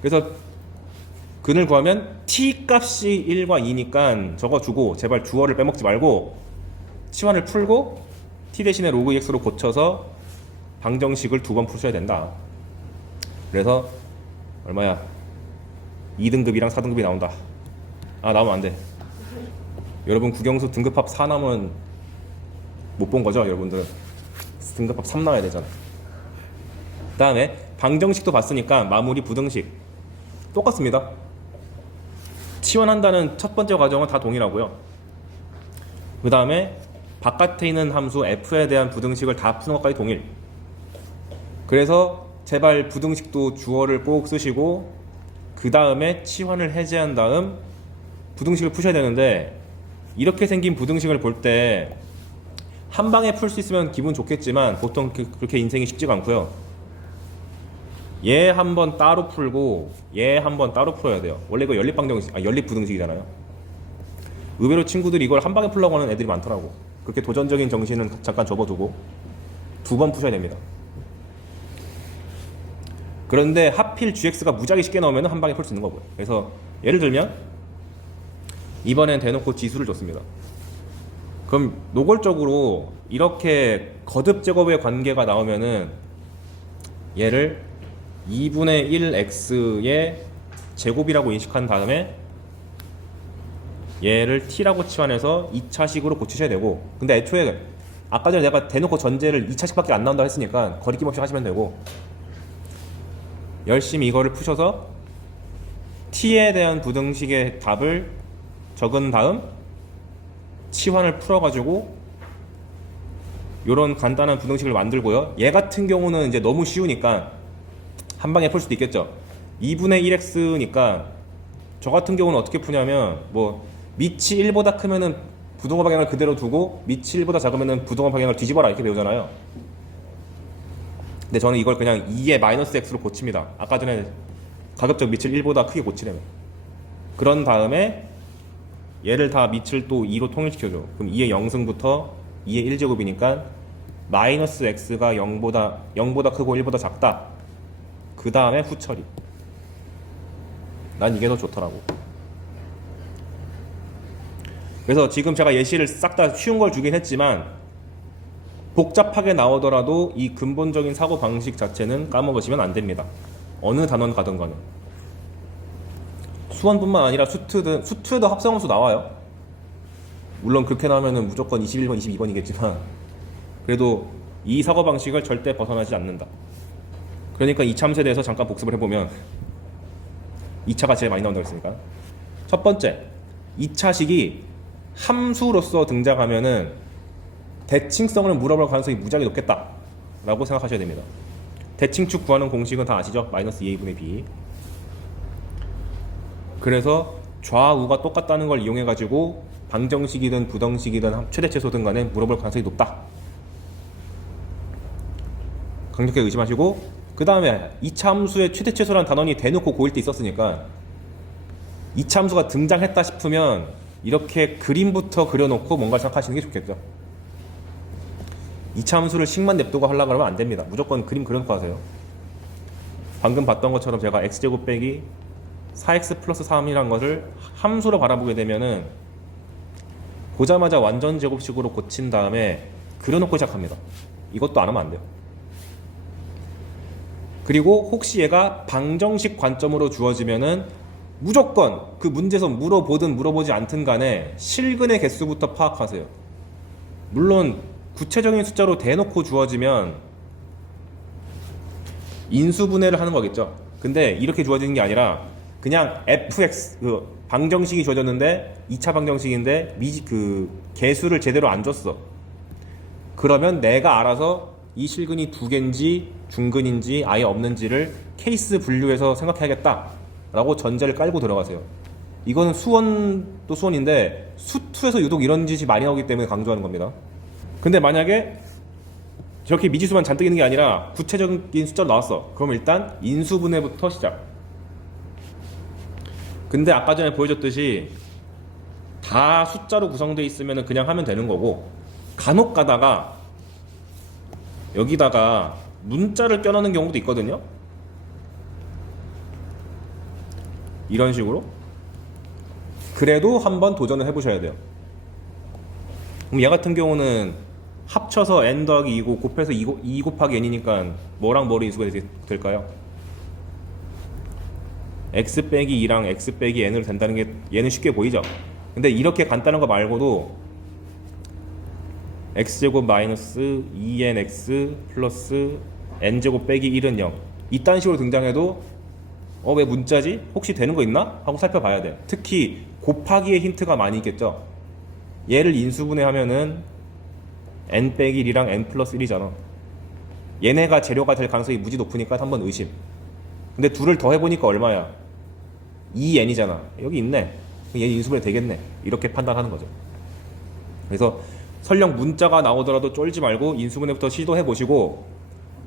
그래서 근을 구하면 t 값이 1과 2니까 저거 주고 제발 주어를 빼먹지 말고 치환을 풀고 t 대신에 로그 x로 고쳐서 방정식을 2번 푸셔야 된다. 그래서 얼마야? 2등급이랑 4등급이 나온다. 아 나오면 안 돼. 여러분 국영수 등급합 4 나오면 못 본 거죠? 여러분들은 등급합 3 나와야 되잖아. 그 다음에 방정식도 봤으니까 마무리 부등식 똑같습니다. 치환한다는 첫 번째 과정은 다 동일하고요. 그 다음에 바깥에 있는 함수 f에 대한 부등식을 다 푸는 것까지 동일. 그래서 제발 부등식도 주어를 꼭 쓰시고 그 다음에 치환을 해제한 다음 부등식을 푸셔야 되는데 이렇게 생긴 부등식을 볼 때 한 방에 풀 수 있으면 기분 좋겠지만 보통 그렇게 인생이 쉽지가 않고요. 얘 한 번 따로 풀고 얘 한 번 따로 풀어야 돼요. 원래 이거 연립 부등식이잖아요. 의외로 친구들이 이걸 한 방에 풀려고 하는 애들이 많더라고. 그렇게 도전적인 정신은 잠깐 접어두고 2번 푸셔야 됩니다. 그런데 하필 gx가 무지하게 쉽게 나오면 한 방에 풀 수 있는 거고요. 그래서 예를 들면 이번엔 대놓고 지수를 줬습니다. 그럼 노골적으로 이렇게 거듭 제곱의 관계가 나오면은 얘를 2분의 1x의 제곱이라고 인식한 다음에 얘를 t라고 치환해서 2차식으로 고치셔야 되고, 근데 애초에 아까 전에 내가 대놓고 전제를 2차식밖에 안 나온다 했으니까 거리낌 없이 하시면 되고, 열심히 이거를 푸셔서 t에 대한 부등식의 답을 적은 다음 치환을 풀어가지고 요런 간단한 부등식을 만들고요. 얘 같은 경우는 이제 너무 쉬우니까 한 방에 풀 수도 있겠죠. 2분의 1x니까 저 같은 경우는 어떻게 푸냐면 뭐 밑이 1보다 크면은 부등호 방향을 그대로 두고 밑이 1보다 작으면은 부등호 방향을 뒤집어라 이렇게 배우잖아요. 근데 저는 이걸 그냥 2의 마이너스 x로 고칩니다. 아까 전에 가급적 밑을 1보다 크게 고치려면. 그런 다음에 얘를 다 밑을 또 2로 통일시켜줘. 그럼 2의 0승부터 2의 1제곱이니까 마이너스 x가 0보다 크고 1보다 작다. 그 다음에 후처리. 난 이게 더 좋더라고. 그래서 지금 제가 예시를 싹 다 쉬운 걸 주긴 했지만 복잡하게 나오더라도 이 근본적인 사고 방식 자체는 까먹으시면 안 됩니다. 어느 단원 가든 간에. 수원뿐만 아니라 수투에도 합성함수 나와요. 물론 그렇게 나오면은 무조건 21번, 22번이겠지만 그래도 이 사고 방식을 절대 벗어나지 않는다. 그러니까 이 참새에 대해서 잠깐 복습을 해보면 2차가 제일 많이 나온다고 했으니까 첫 번째, 2차식이 함수로서 등장하면은 대칭성을 물어볼 가능성이 무지하게 높겠다 라고 생각하셔야 됩니다. 대칭축 구하는 공식은 다 아시죠? 마이너스 2a분의 b. 그래서 좌우가 똑같다는 걸 이용해 가지고 방정식이든 부등식이든 최대최소든 간에 물어볼 가능성이 높다. 강력하게 의심하시고, 그 다음에 2차 함수의 최대 최소라는 단원이 대놓고 고1 때 있었으니까 2차 함수가 등장했다 싶으면 이렇게 그림부터 그려놓고 뭔가를 생각하시는 게 좋겠죠. 2차 함수를 식만 냅두고 하려고 하면 안 됩니다. 무조건 그림 그려놓고 하세요. 방금 봤던 것처럼 제가 x제곱 빼기 4x 플러스 3이라는 것을 함수로 바라보게 되면은 보자마자 완전 제곱식으로 고친 다음에 그려놓고 시작합니다. 이것도 안 하면 안 돼요. 그리고 혹시 얘가 방정식 관점으로 주어지면은 무조건 그 문제에서 물어보든 물어보지 않든 간에 실근의 개수부터 파악하세요. 물론 구체적인 숫자로 대놓고 주어지면 인수분해를 하는 거겠죠. 근데 이렇게 주어지는 게 아니라 그냥 fx 방정식이 주어졌는데 2차 방정식인데 그 개수를 제대로 안 줬어. 그러면 내가 알아서 이 실근이 두 개인지 중근인지 아예 없는지를 케이스 분류해서 생각해야겠다 라고 전제를 깔고 들어가세요. 이거는 수원도 수원인데 수투에서 유독 이런 짓이 많이 나오기 때문에 강조하는 겁니다. 근데 만약에 저렇게 미지수만 잔뜩 있는 게 아니라 구체적인 숫자로 나왔어. 그럼 일단 인수분해부터 시작. 근데 아까 전에 보여줬듯이 다 숫자로 구성되어 있으면 그냥 하면 되는 거고, 간혹 가다가 여기다가 문자를 껴넣는 경우도 있거든요. 이런 식으로. 그래도 한번 도전을 해보셔야 돼요. 그럼 얘 같은 경우는 합쳐서 n 더하기 2고 곱해서 2 곱하기 n이니까 뭐랑 뭐로 인수가 될까요? x 빼기 2랑 x 빼기 n으로 된다는 게 얘는 쉽게 보이죠? 근데 이렇게 간단한 거 말고도 x제곱 마이너스 2nx 플러스 n제곱 빼기 1은 0 이딴 식으로 등장해도 왜 문자지? 혹시 되는 거 있나? 하고 살펴봐야 돼. 특히 곱하기의 힌트가 많이 있겠죠? 얘를 인수분해하면은 n 빼기 1이랑 n 플러스 1이잖아. 얘네가 재료가 될 가능성이 무지 높으니까 한번 의심. 근데 둘을 더해보니까 얼마야? 2n이잖아. 여기 있네. 얘 인수분해 되겠네. 이렇게 판단하는 거죠. 그래서 설령 문자가 나오더라도 쫄지 말고 인수분해부터 시도해보시고,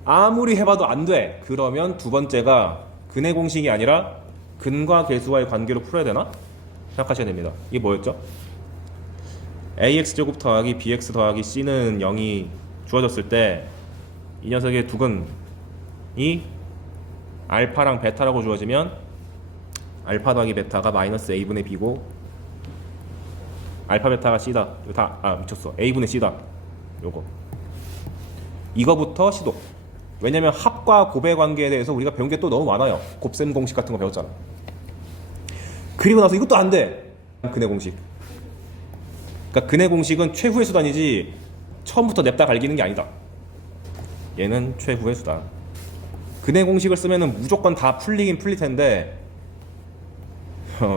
아무리 해봐도 안 돼. 그러면 두 번째가 근의 공식이 아니라 근과 계수와의 관계로 풀어야 되나? 생각하셔야 됩니다. 이게 뭐였죠? ax제곱 더하기 bx 더하기 c는 0이 주어졌을 때 이 녀석의 두근이 알파랑 베타라고 주어지면 알파 더하기 베타가 마이너스 a분의 b고, 알파 베타가 c다. 이거 다 미쳤어. a분의 c다. 요거 이거부터 시도. 왜냐면 합과 곱의 관계에 대해서 우리가 배운 게 또 너무 많아요. 곱셈 공식 같은 거 배웠잖아. 그리고 나서 이것도 안 돼. 근의 공식. 그러니까 근의 공식은 최후의 수단이지 처음부터 냅다 갈기는 게 아니다. 얘는 최후의 수단. 근의 공식을 쓰면은 무조건 다 풀리긴 풀릴 텐데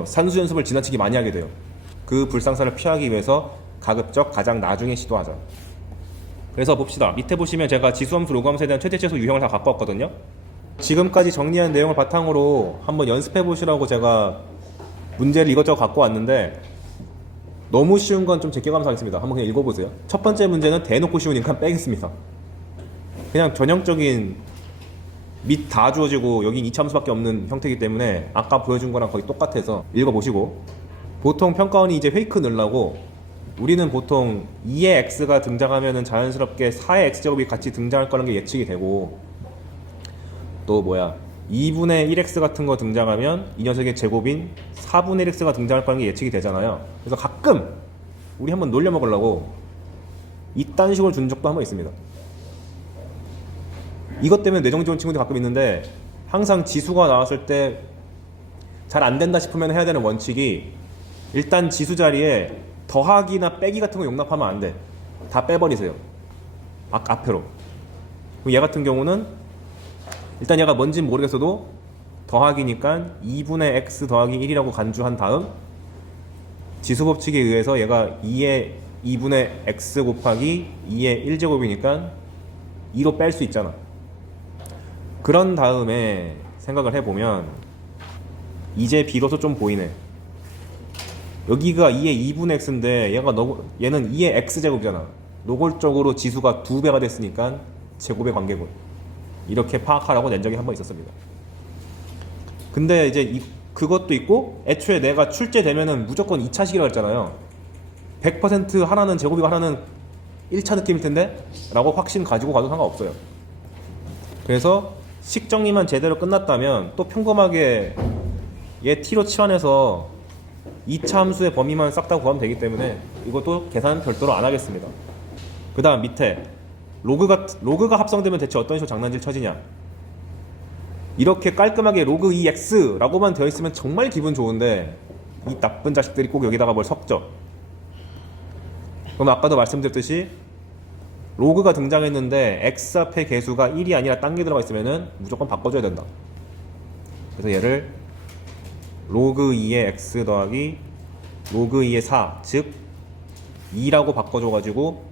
산수 연습을 지나치게 많이 하게 돼요. 그 불상사를 피하기 위해서 가급적 가장 나중에 시도하자. 그래서 봅시다. 밑에 보시면 제가 지수함수, 로그함수에 대한 최대최소 유형을 다 갖고 왔거든요. 지금까지 정리한 내용을 바탕으로 한번 연습해 보시라고 제가 문제를 이것저것 갖고 왔는데, 너무 쉬운 건 좀 제껴가면서 하겠습니다. 한번 그냥 읽어보세요. 첫 번째 문제는 대놓고 쉬우니까 빼겠습니다. 그냥 전형적인 밑 다 주어지고 여긴 2차 함수밖에 없는 형태이기 때문에 아까 보여준 거랑 거의 똑같아서 읽어보시고, 보통 평가원이 이제 페이크 넣으려고 우리는 보통 2의 x가 등장하면은 자연스럽게 4의 x제곱이 같이 등장할 거라는 게 예측이 되고, 또 2분의 1x 같은 거 등장하면 이 녀석의 제곱인 4분의 1x가 등장할 거라는 게 예측이 되잖아요. 그래서 가끔 우리 한번 놀려 먹으려고 이딴 식으로 준 적도 한번 있습니다. 이것 때문에 뇌정지 온 친구들이 가끔 있는데, 항상 지수가 나왔을 때 잘 안 된다 싶으면 해야 되는 원칙이, 일단 지수 자리에 더하기나 빼기 같은 거 용납하면 안 돼. 다 빼버리세요. 앞으로. 얘 같은 경우는 일단 얘가 뭔진 모르겠어도 더하기니까 2분의 x 더하기 1이라고 간주한 다음 지수 법칙에 의해서 얘가 2의 2분의 x 곱하기 2의 1제곱이니까 2로 뺄 수 있잖아. 그런 다음에 생각을 해보면 이제 비로소 좀 보이네. 여기가 2의 2분의 x인데 얘는 2의 x제곱이잖아. 노골적으로 지수가 2배가 됐으니까 제곱의 관계군. 이렇게 파악하라고 낸 적이 한 번 있었습니다. 근데 이제 그것도 있고 애초에 내가 출제되면은 무조건 2차식이라고 했잖아요. 100% 하나는 제곱이고 하나는 1차 느낌일 텐데 라고 확신 가지고 가도 상관없어요. 그래서 식 정리만 제대로 끝났다면 또 평범하게 얘 t로 치환해서 2차 함수의 범위만 싹 다 구하면 되기 때문에 이것도 계산 별도로 안 하겠습니다. 그 다음 밑에 로그가 합성되면 대체 어떤 식으로 장난질 쳐지냐. 이렇게 깔끔하게 로그 2x 라고만 되어 있으면 정말 기분 좋은데 이 나쁜 자식들이 꼭 여기다가 뭘 섞죠. 그럼 아까도 말씀드렸듯이 로그가 등장했는데 x 앞에 개수가 1이 아니라 딴 게 들어가 있으면은 무조건 바꿔줘야 된다. 그래서 얘를 로그 2의 x 더하기 로그 2의 4, 즉 2라고 바꿔줘가지고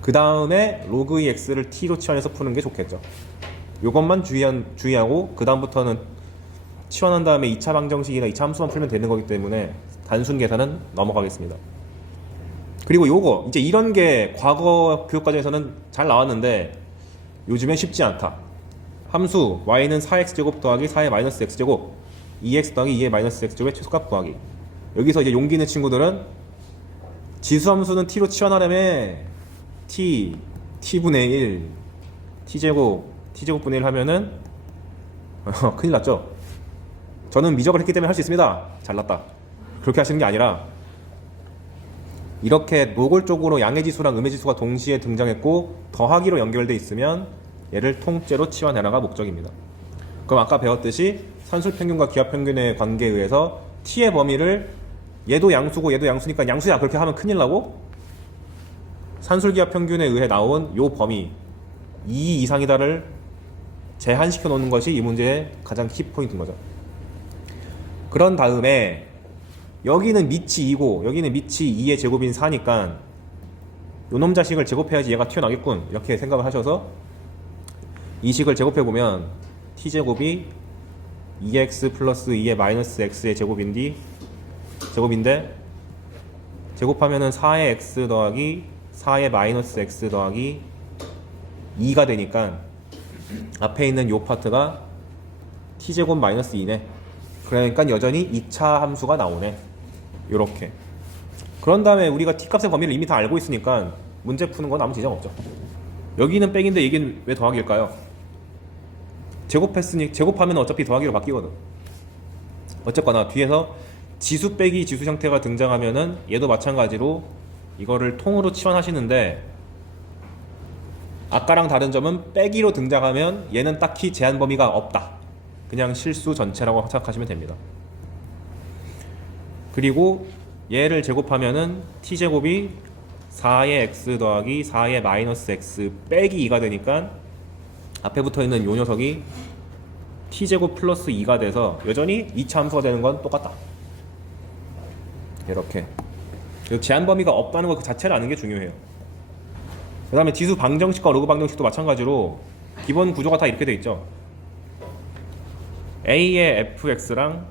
그 다음에 로그 2x를 t로 치환해서 푸는 게 좋겠죠. 요것만 주의하고 그 다음부터는 치환한 다음에 2차 방정식이나 2차 함수만 풀면 되는 거기 때문에 단순 계산은 넘어가겠습니다. 그리고 요거 이제 이런 게 과거 교육과정에서는 잘 나왔는데 요즘엔 쉽지 않다. 함수 y는 4x제곱 더하기 4의 마이너스 x제곱 2x 더하기 2의 마이너스 x제곱의 최소값 구하기. 여기서 이제 용기 있는 친구들은 지수함수는 t로 치환하려면 t분의 1 t제곱분의 1 하면은 큰일 났죠. 저는 미적을 했기 때문에 할 수 있습니다. 잘났다. 그렇게 하시는 게 아니라 이렇게 노골적으로 양의지수랑 음의지수가 동시에 등장했고 더하기로 연결돼 있으면 얘를 통째로 치환해라가 목적입니다. 그럼 아까 배웠듯이 산술평균과 기하평균의 관계에 의해서 t의 범위를 얘도 양수고 얘도 양수니까 양수야 그렇게 하면 큰일 나고 산술기하평균에 의해 나온 요 범위 2 이상이다를 제한시켜 놓는 것이 이 문제의 가장 키포인트인 거죠. 그런 다음에 여기는 밑이 2고 여기는 밑이 2의 제곱인 4니까 요놈 자식을 제곱해야지 얘가 튀어나오겠군 이렇게 생각을 하셔서 이 식을 제곱해보면 t제곱이 2x 플러스 2의 마이너스 x의 제곱인데 제곱하면은 4의 x 더하기 4의 마이너스 x 더하기 2가 되니까 앞에 있는 요 파트가 t제곱 마이너스 2네. 그러니까 여전히 2차 함수가 나오네. 요렇게. 그런 다음에 우리가 t값의 범위를 이미 다 알고 있으니까 문제 푸는 건 아무 지장 없죠. 여기는 백인데 이게 왜 더하기일까요? 제곱하면 어차피 더하기로 바뀌거든. 어쨌거나 뒤에서 지수 빼기 지수 형태가 등장하면은 얘도 마찬가지로 이거를 통으로 치환하시는데 아까랑 다른 점은 빼기로 등장하면 얘는 딱히 제한 범위가 없다. 그냥 실수 전체라고 생각하시면 됩니다. 그리고 얘를 제곱하면은 t제곱이 4의 x 더하기 4의 마이너스 x 빼기 2가 되니까 앞에 붙어있는 요 녀석이 t제곱 플러스 2가 돼서 여전히 2차 함수가 되는 건 똑같다. 이렇게 제한 범위가 없다는 것 그 자체를 아는 게 중요해요. 그 다음에 지수 방정식과 로그 방정식도 마찬가지로 기본 구조가 다 이렇게 돼 있죠. A의 fx랑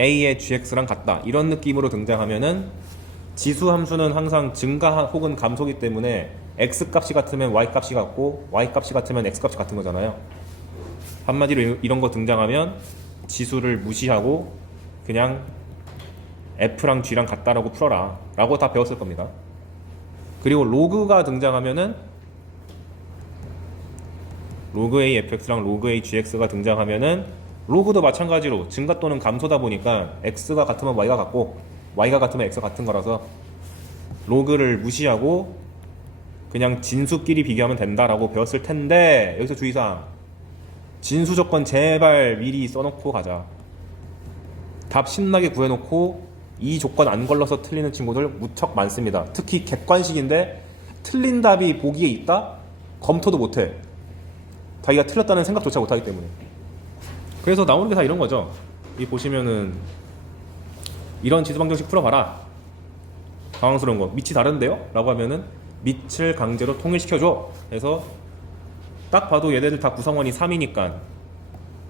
A의 gx랑 같다 이런 느낌으로 등장하면은 지수 함수는 항상 증가 혹은 감소기 때문에 x 값이 같으면 y 값이 같고 y 값이 같으면 x 값이 같은 거잖아요. 한마디로 이런 거 등장하면 지수를 무시하고 그냥 f랑 g랑 같다라고 풀어라 라고 다 배웠을 겁니다. 그리고 로그가 등장하면은 로그 a fx랑 로그 a gx가 등장하면은 로그도 마찬가지로 증가 또는 감소다 보니까 x가 같으면 y가 같고 y가 같으면 x가 같은 거라서 로그를 무시하고 그냥 진수끼리 비교하면 된다라고 배웠을 텐데 여기서 주의사항 진수 조건 제발 미리 써놓고 가자. 답 신나게 구해놓고 이 조건 안 걸러서 틀리는 친구들 무척 많습니다. 특히 객관식인데 틀린 답이 보기에 있다? 검토도 못해. 자기가 틀렸다는 생각조차 못하기 때문에. 그래서 나오는 게 다 이런 거죠. 이 보시면은 이런 지수 방정식 풀어봐라. 당황스러운 거 밑이 다른데요? 라고 하면은 밑을 강제로 통일시켜줘. 해서 딱 봐도 얘네들 다 구성원이 3이니까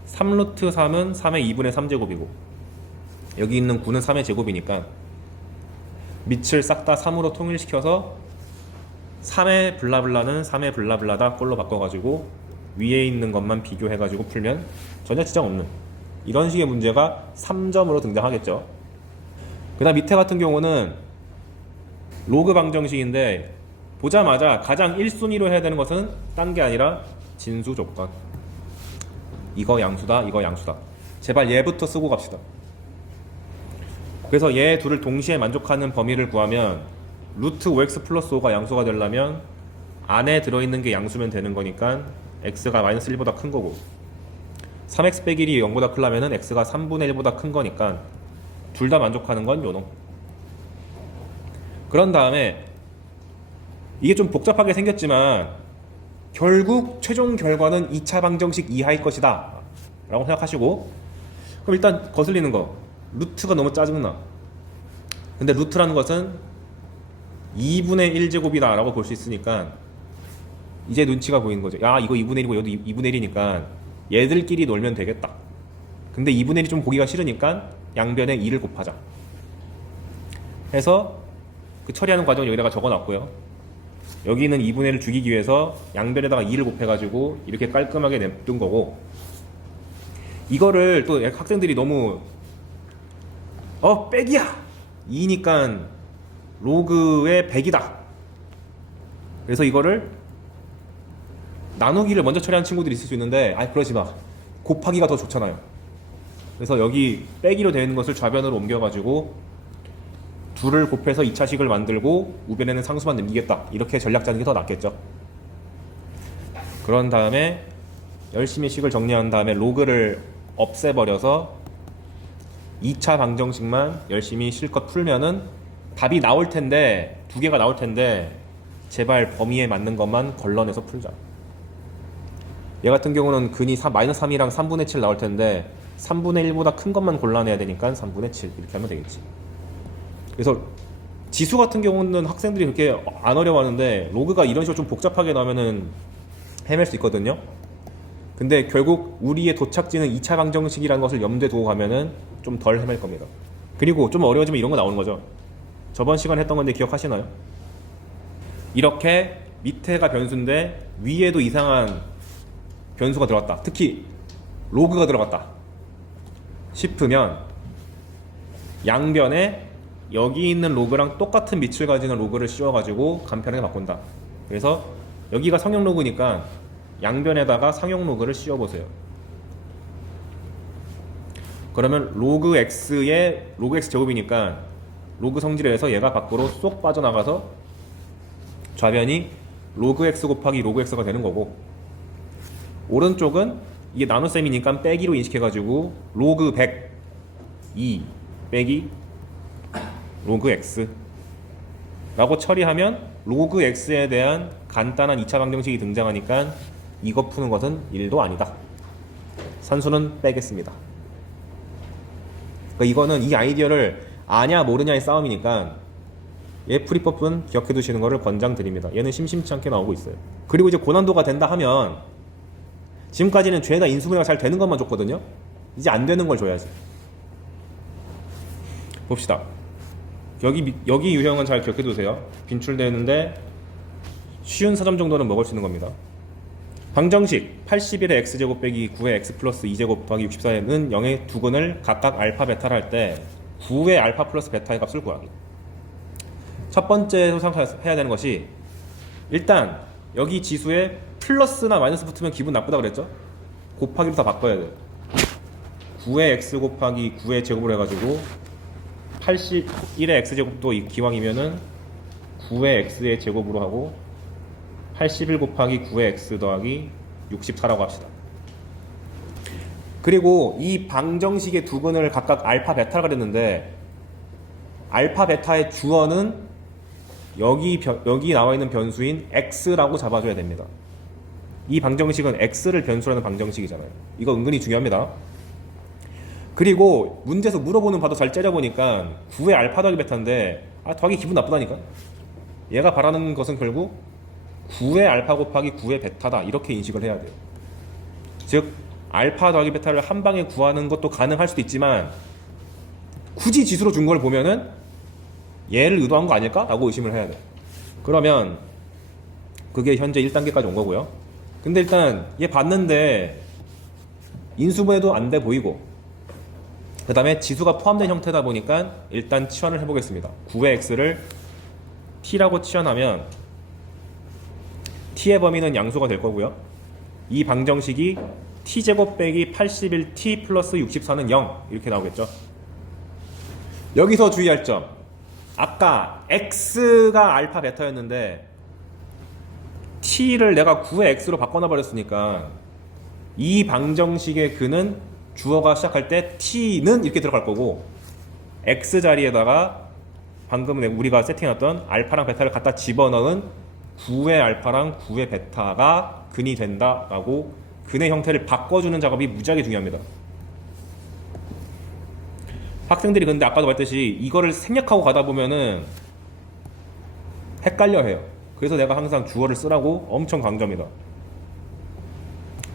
3루트 3은 3의 2분의 3제곱이고 여기 있는 9는 3의 제곱이니까 밑을 싹 다 3으로 통일시켜서 3의 블라블라는 3의 블라블라다 꼴로 바꿔가지고 위에 있는 것만 비교해가지고 풀면 전혀 지장 없는 이런 식의 문제가 3점으로 등장하겠죠. 그 다음 밑에 같은 경우는 로그 방정식인데 보자마자 가장 1순위로 해야 되는 것은 딴 게 아니라 진수 조건. 이거 양수다, 이거 양수다. 제발 얘부터 쓰고 갑시다. 그래서 얘 둘을 동시에 만족하는 범위를 구하면 루트 5x 플러스 5가 양수가 되려면 안에 들어있는 게 양수면 되는 거니까 x가 마이너스 1보다 큰 거고 3x 빼기 1이 0보다 크려면 x가 3분의 1보다 큰 거니까 둘 다 만족하는 건 요놈. 그런 다음에 이게 좀 복잡하게 생겼지만 결국 최종 결과는 2차 방정식 이하일 것이다 라고 생각하시고 그럼 일단 거슬리는 거 루트가 너무 짜증나. 근데 루트라는 것은 2분의 1제곱이다 라고 볼 수 있으니까 이제 눈치가 보이는 거죠. 야 이거 2분의 1이고 여기도 2분의 1이니까 얘들끼리 놀면 되겠다. 근데 2분의 1이 좀 보기가 싫으니까 양변에 2를 곱하자 해서 그 처리하는 과정을 여기다가 적어놨고요. 여기는 2분의 1을 죽이기 위해서 양변에다가 2를 곱해가지고 이렇게 깔끔하게 냅둔 거고 이거를 또 학생들이 너무 백이야! 2니까 로그의 100이다. 그래서 이거를 나누기를 먼저 처리하는 친구들이 있을 수 있는데 그러지 마. 곱하기가 더 좋잖아요. 그래서 여기 빼기로 되어 있는 것을 좌변으로 옮겨가지고 둘을 곱해서 2차식을 만들고 우변에는 상수만 남기겠다. 이렇게 전략 짜는 게 더 낫겠죠. 그런 다음에 열심히 식을 정리한 다음에 로그를 없애버려서 2차 방정식만 열심히 실컷 풀면은 답이 나올 텐데 두 개가 나올 텐데 제발 범위에 맞는 것만 걸러내서 풀자. 얘 같은 경우는 근이 마이너스 3이랑 3분의 7 나올 텐데 3분의 1보다 큰 것만 골라내야 되니까 3분의 7 이렇게 하면 되겠지. 그래서 지수 같은 경우는 학생들이 그렇게 안 어려워하는데 로그가 이런 식으로 좀 복잡하게 나오면은 헤맬 수 있거든요. 근데 결국 우리의 도착지는 2차 방정식이라는 것을 염두에 두고 가면은 좀 덜 헤맬 겁니다. 그리고 좀 어려워지면 이런 거 나오는 거죠. 저번 시간에 했던 건데 기억하시나요? 이렇게 밑에가 변수인데 위에도 이상한 변수가 들어갔다. 특히 로그가 들어갔다 싶으면 양변에 여기 있는 로그랑 똑같은 밑을 가지는 로그를 씌워가지고 간편하게 바꾼다. 그래서 여기가 성형 로그니까 양변에다가 상용 로그를 씌워보세요. 그러면 로그 x의 로그 x 제곱이니까 로그 성질을 해서 얘가 밖으로 쏙 빠져나가서 좌변이 로그 x 곱하기 로그 x가 되는 거고 오른쪽은 이게 나눗셈이니까 빼기로 인식해가지고 로그 100 2 빼기 로그 x 라고 처리하면 로그 x에 대한 간단한 2차 방정식이 등장하니까 이거 푸는 것은 1도 아니다. 산수는 빼겠습니다. 그러니까 이거는 이 아이디어를 아냐 모르냐의 싸움이니까 얘 풀이법은 기억해 두시는 것을 권장드립니다. 얘는 심심치 않게 나오고 있어요. 그리고 이제 고난도가 된다 하면 지금까지는 죄다 인수분해가 잘 되는 것만 줬거든요. 이제 안 되는 걸 줘야지. 봅시다. 여기 유형은 잘 기억해 두세요. 빈출되는데 쉬운 4점 정도는 먹을 수 있는 겁니다. 방정식 81의 x제곱 빼기 9의 x 플러스 2제곱 더하기 64는 0의 두 근을 각각 알파 베타를 할 때 9의 알파 플러스 베타의 값을 구하기. 첫 번째로 생각해야 되는 것이 일단 여기 지수에 플러스나 마이너스 붙으면 기분 나쁘다 그랬죠? 곱하기로 다 바꿔야 돼요. 9의 x 곱하기 9의 제곱을 해가지고 81의 x제곱도 기왕이면은 9의 x의 제곱으로 하고 81 곱하기 9의 x 더하기 64라고 합시다. 그리고 이 방정식의 두 근을 각각 알파 베타를 그랬는데 알파 베타의 주어는 여기 나와 있는 변수인 x라고 잡아줘야 됩니다. 이 방정식은 x를 변수라는 방정식이잖아요. 이거 은근히 중요합니다. 그리고 문제에서 물어보는 바도 잘 째려보니까 9의 알파 더하기 베타인데 더하기 기분 나쁘다니까. 얘가 바라는 것은 결국 9의 알파 곱하기 9의 베타다 이렇게 인식을 해야 돼요. 즉 알파 더하기 베타를 한 방에 구하는 것도 가능할 수도 있지만 굳이 지수로 준 걸 보면은 얘를 의도한 거 아닐까? 라고 의심을 해야 돼요. 그러면 그게 현재 1단계까지 온 거고요. 근데 일단 얘 봤는데 인수분해도 안 돼 보이고, 그 다음에 지수가 포함된 형태다 보니까 일단 치환을 해보겠습니다. 9의 x를 t라고 치환하면 t의 범위는 양수가 될 거고요. 이 방정식이 t제곱 빼기 81t 플러스 64는 0 이렇게 나오겠죠. 여기서 주의할 점, 아까 x가 알파 베타였는데 t를 내가 9의 x로 바꿔놔 버렸으니까 이 방정식의 근은 주어가 시작할 때 t는 이렇게 들어갈 거고, x 자리에다가 방금 우리가 세팅했던 알파랑 베타를 갖다 집어넣은 9의 알파랑 9의 베타가 근이 된다라고 근의 형태를 바꿔주는 작업이 무지하게 중요합니다. 학생들이 근데 아까도 말했듯이 이거를 생략하고 가다 보면은 헷갈려 해요. 그래서 내가 항상 주어를 쓰라고 엄청 강조합니다.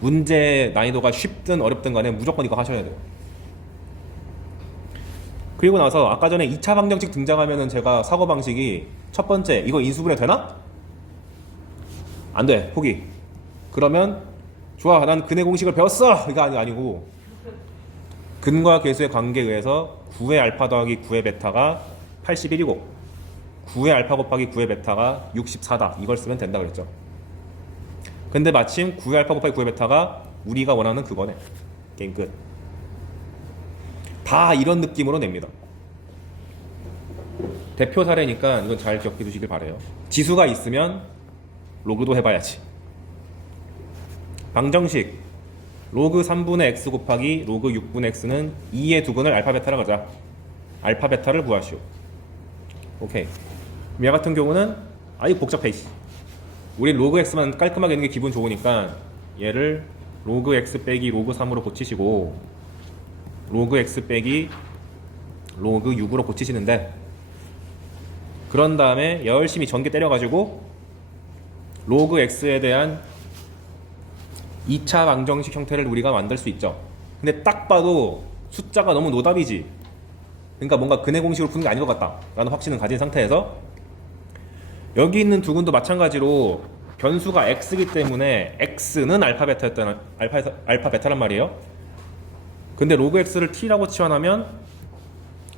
문제 난이도가 쉽든 어렵든 간에 무조건 이거 하셔야 돼요. 그리고 나서 아까 전에 2차 방정식 등장하면은 제가 사고방식이 첫 번째, 이거 인수분해 되나? 안 돼, 포기. 그러면 좋아, 난 근의 공식을 배웠어! 이거 아니고 근과 계수의 관계에 의해서 9의 알파 더하기 9의 베타가 81이고 9의 알파 곱하기 9의 베타가 64다, 이걸 쓰면 된다 그랬죠. 근데 마침 9의 알파 곱하기 9의 베타가 우리가 원하는 그거네. 게임 끝. 다 이런 느낌으로 냅니다. 대표 사례니까 이건 잘 기억해 두시길 바래요. 지수가 있으면 로그도 해봐야지. 방정식 로그 3분의 x 곱하기 로그 6분의 x는 2의 두근을 알파 베타라고 하자. 알파 베타를 구하시오. 오케이. 얘 같은 경우는 아이 복잡해. 우리 로그 x만 깔끔하게 있는 게 기분 좋으니까 얘를 로그 x 빼기 로그 3으로 고치시고 로그 x 빼기 로그 6으로 고치시는데, 그런 다음에 열심히 전개 때려가지고 로그 x에 대한 2차 방정식 형태를 우리가 만들 수 있죠. 근데 딱 봐도 숫자가 너무 노답이지. 그러니까 뭔가 근의 공식으로 푸는 게 아닌 것 같다 라는 확신을 가진 상태에서 여기 있는 두근도 마찬가지로 변수가 x이기 때문에 x는 알파 베타란 말이에요. 근데 로그 x를 t라고 치환하면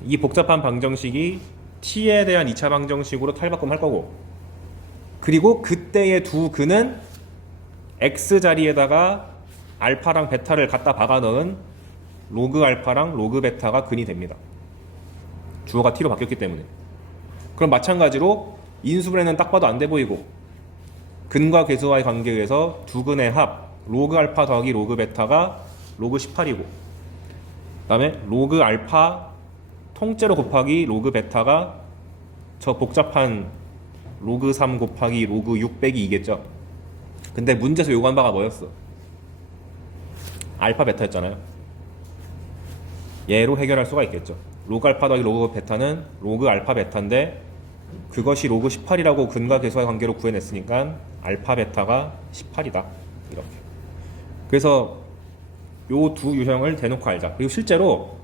이 복잡한 방정식이 t에 대한 2차 방정식으로 탈바꿈할 거고, 그리고 그때의 두 근은 x 자리에다가 알파랑 베타를 갖다 박아 넣은 로그 알파랑 로그 베타가 근이 됩니다. 주어가 t로 바뀌었기 때문에. 그럼 마찬가지로 인수분해는 딱 봐도 안 돼 보이고, 근과 계수와의 관계에 의해서 두 근의 합 로그 알파 더하기 로그 베타가 로그 18이고, 그 다음에 로그 알파 통째로 곱하기 로그 베타가 저 복잡한 로그 3 곱하기 로그 6 빼기 2겠죠. 근데 문제에서 요구한 바가 뭐였어? 알파 베타였잖아요. 얘로 해결할 수가 있겠죠. 로그 알파 더하기 로그 베타는 로그 알파 베타인데 그것이 로그 18이라고 근과 계수와의 관계로 구해냈으니까 알파 베타가 18이다. 이렇게. 그래서 요 두 유형을 대놓고 알자. 그리고 실제로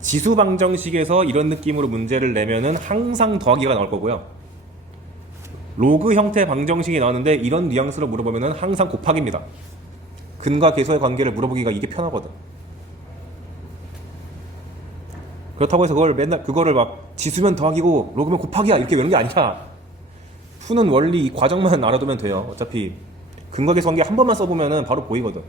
지수 방정식에서 이런 느낌으로 문제를 내면은 항상 더하기가 나올 거고요. 로그 형태 방정식이 나오는데 이런 뉘앙스로 물어보면은 항상 곱하기입니다. 근과 계수의 관계를 물어보기가 이게 편하거든. 그렇다고 해서 그거를 막 지수면 더하기고 로그면 곱하기야 이렇게 외우는 게 아니라 푸는 원리 이 과정만 알아두면 돼요. 어차피 근과 계수 관계 한 번만 써보면은 바로 보이거든.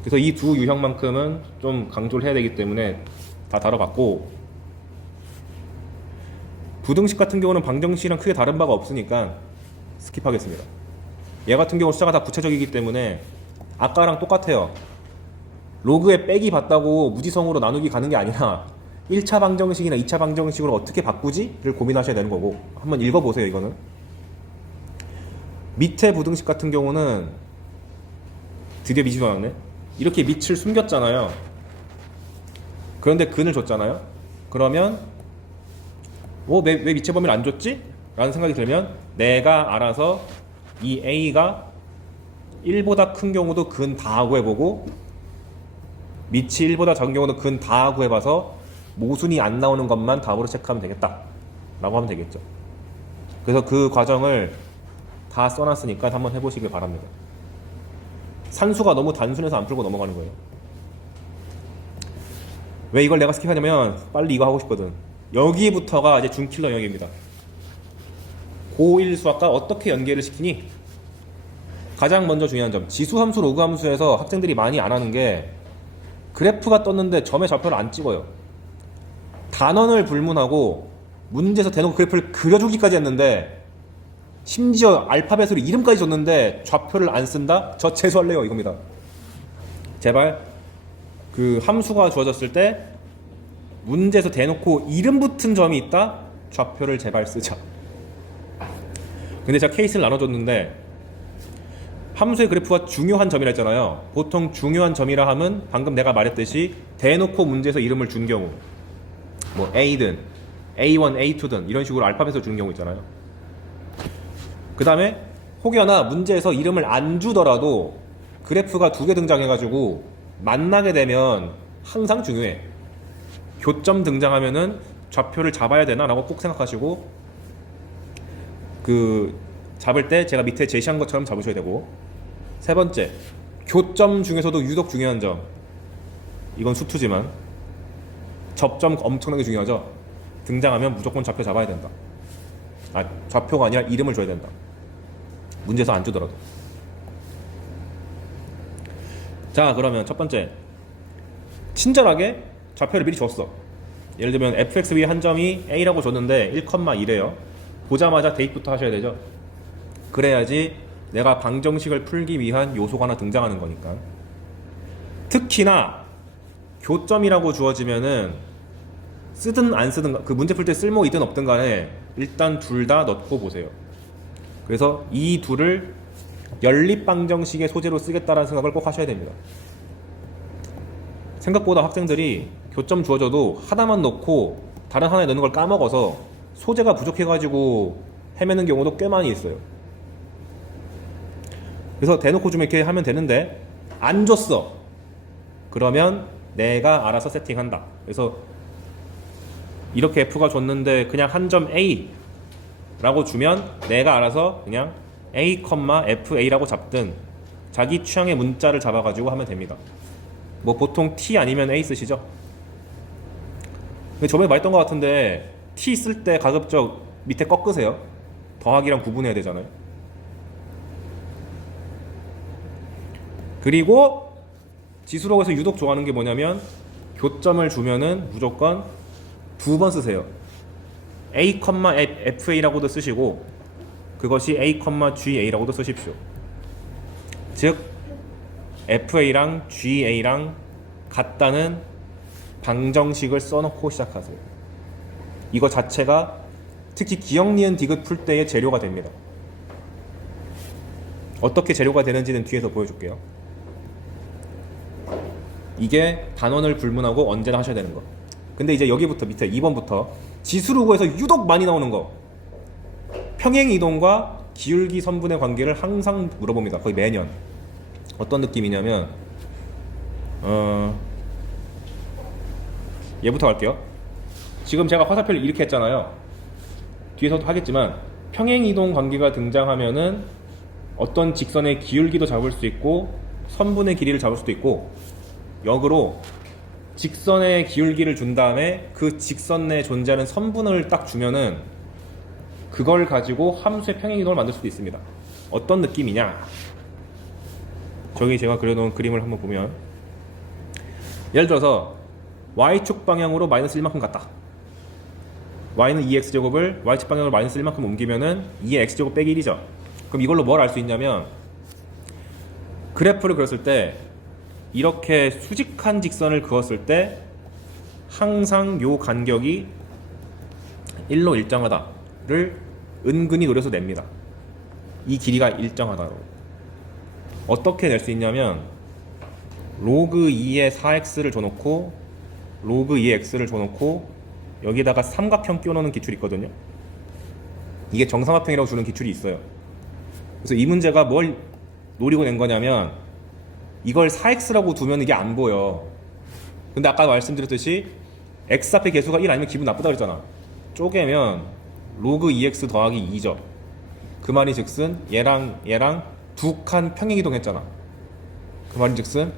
그래서 이 두 유형만큼은 좀 강조를 해야 되기 때문에 다 다뤄봤고, 부등식 같은 경우는 방정식이랑 크게 다른 바가 없으니까 스킵하겠습니다. 얘 같은 경우 숫자가 다 구체적이기 때문에 아까랑 똑같아요. 로그에 빼기 봤다고 무지성으로 나누기 가는 게 아니라 1차 방정식이나 2차 방정식으로 어떻게 바꾸지?를 고민하셔야 되는 거고, 한번 읽어보세요. 이거는 밑에 부등식 같은 경우는 드디어 밑이 나왔네. 이렇게 밑을 숨겼잖아요. 그런데 근을 줬잖아요. 그러면 왜 밑의 범위를 안 줬지? 라는 생각이 들면 내가 알아서 이 A가 1보다 큰 경우도 근 다 구해보고 밑이 1보다 작은 경우도 근 다 구해봐서 모순이 안 나오는 것만 답으로 체크하면 되겠다 라고 하면 되겠죠. 그래서 그 과정을 다 써놨으니까 한번 해보시길 바랍니다. 산수가 너무 단순해서 안 풀고 넘어가는 거예요. 왜 이걸 내가 스킵하냐면 빨리 이거 하고 싶거든. 여기부터가 이제 준킬러 영역입니다. 고1 수학과 어떻게 연계를 시키니? 가장 먼저 중요한 점, 지수함수, 로그함수에서 학생들이 많이 안 하는 게 그래프가 떴는데 점의 좌표를 안 찍어요. 단원을 불문하고 문제에서 대놓고 그래프를 그려주기까지 했는데 심지어 알파벳으로 이름까지 줬는데 좌표를 안 쓴다? 저 재수할래요 이겁니다. 제발 그 함수가 주어졌을 때 문제에서 대놓고 이름 붙은 점이 있다? 좌표를 제발 쓰자. 근데 제가 케이스를 나눠줬는데 함수의 그래프가 중요한 점이라 했잖아요. 보통 중요한 점이라 하면 방금 내가 말했듯이 대놓고 문제에서 이름을 준 경우, 뭐 A든 A1, A2든 이런 식으로 알파벳을 주는 경우 있잖아요. 그 다음에 혹여나 문제에서 이름을 안 주더라도 그래프가 두 개 등장해가지고 만나게 되면 항상 중요해. 교점 등장하면은 좌표를 잡아야 되나? 라고 꼭 생각하시고 그 잡을 때 제가 밑에 제시한 것처럼 잡으셔야 되고, 세 번째, 교점 중에서도 유독 중요한 점, 이건 수투지만 접점 엄청나게 중요하죠. 등장하면 무조건 좌표 잡아야 된다. 좌표가 아니라 이름을 줘야 된다. 문제에서 안 주더라도. 자, 그러면 첫 번째, 친절하게 좌표를 미리 줬어. 예를 들면 fx 위에 한 점이 a라고 줬는데 1,1이래요. 보자마자 대입부터 하셔야 되죠. 그래야지 내가 방정식을 풀기 위한 요소가 하나 등장하는 거니까. 특히나 교점이라고 주어지면은 쓰든 안 쓰든, 그 문제 풀 때 쓸모 있든 없든 간에 일단 둘 다 넣고 보세요. 그래서 이 둘을 연립방정식의 소재로 쓰겠다라는 생각을 꼭 하셔야 됩니다. 생각보다 학생들이 교점 주어져도 하나만 넣고 다른 하나에 넣는 걸 까먹어서 소재가 부족해가지고 헤매는 경우도 꽤 많이 있어요. 그래서 대놓고 좀 이렇게 하면 되는데 안 줬어. 그러면 내가 알아서 세팅한다. 그래서 이렇게 F가 줬는데 그냥 한 점 A 라고 주면 내가 알아서 그냥 A, FA라고 잡든 자기 취향의 문자를 잡아가지고 하면 됩니다. 뭐 보통 T 아니면 A 쓰시죠? 근데 저번에 말했던 것 같은데 T 쓸 때 가급적 밑에 꺾으세요. 더하기랑 구분해야 되잖아요. 그리고 지수록에서 유독 좋아하는 게 뭐냐면 교점을 주면은 무조건 두 번 쓰세요. A, FA라고도 쓰시고 그것이 A, GA라고도 쓰십시오. 즉 FA랑 GA랑 같다는 방정식을 써놓고 시작하세요. 이거 자체가 특히 기억, 니은, 디귿 풀 때의 재료가 됩니다. 어떻게 재료가 되는지는 뒤에서 보여줄게요. 이게 단원을 불문하고 언제나 하셔야 되는 거. 근데 이제 여기부터 밑에 2번부터 지수로그에서 유독 많이 나오는 거, 평행이동과 기울기 선분의 관계를 항상 물어봅니다. 거의 매년. 어떤 느낌이냐면 얘부터 갈게요. 지금 제가 화살표를 이렇게 했잖아요. 뒤에서도 하겠지만 평행이동 관계가 등장하면은 어떤 직선의 기울기도 잡을 수 있고 선분의 길이를 잡을 수도 있고, 역으로 직선의 기울기를 준 다음에 그 직선 내에 존재하는 선분을 딱 주면은 그걸 가지고 함수의 평행이동을 만들 수도 있습니다. 어떤 느낌이냐? 저기 제가 그려놓은 그림을 한번 보면, 예를 들어서 y축 방향으로 마이너스 1만큼 갔다. y는 2x제곱을 y축 방향으로 마이너스 1만큼 옮기면은 2의 x제곱 빼기 1이죠. 그럼 이걸로 뭘 알 수 있냐면, 그래프를 그렸을 때 이렇게 수직한 직선을 그었을 때 항상 요 간격이 1로 일정하다를 은근히 노려서 냅니다. 이 길이가 일정하다로. 어떻게 낼 수 있냐면 로그 2의 4x를 줘놓고 로그 2의 x를 줘놓고 여기다가 삼각형 끼워놓는 기출이 있거든요. 이게 정삼각형이라고 주는 기출이 있어요. 그래서 이 문제가 뭘 노리고 낸 거냐면, 이걸 4x라고 두면 이게 안 보여. 근데 아까 말씀드렸듯이 x 앞에 개수가 1 아니면 기분 나쁘다 그랬잖아. 쪼개면 로그 2x 더하기 2죠. 그 말이 즉슨 얘랑 얘랑 두 칸 평행이동했잖아. 그 말이 즉슨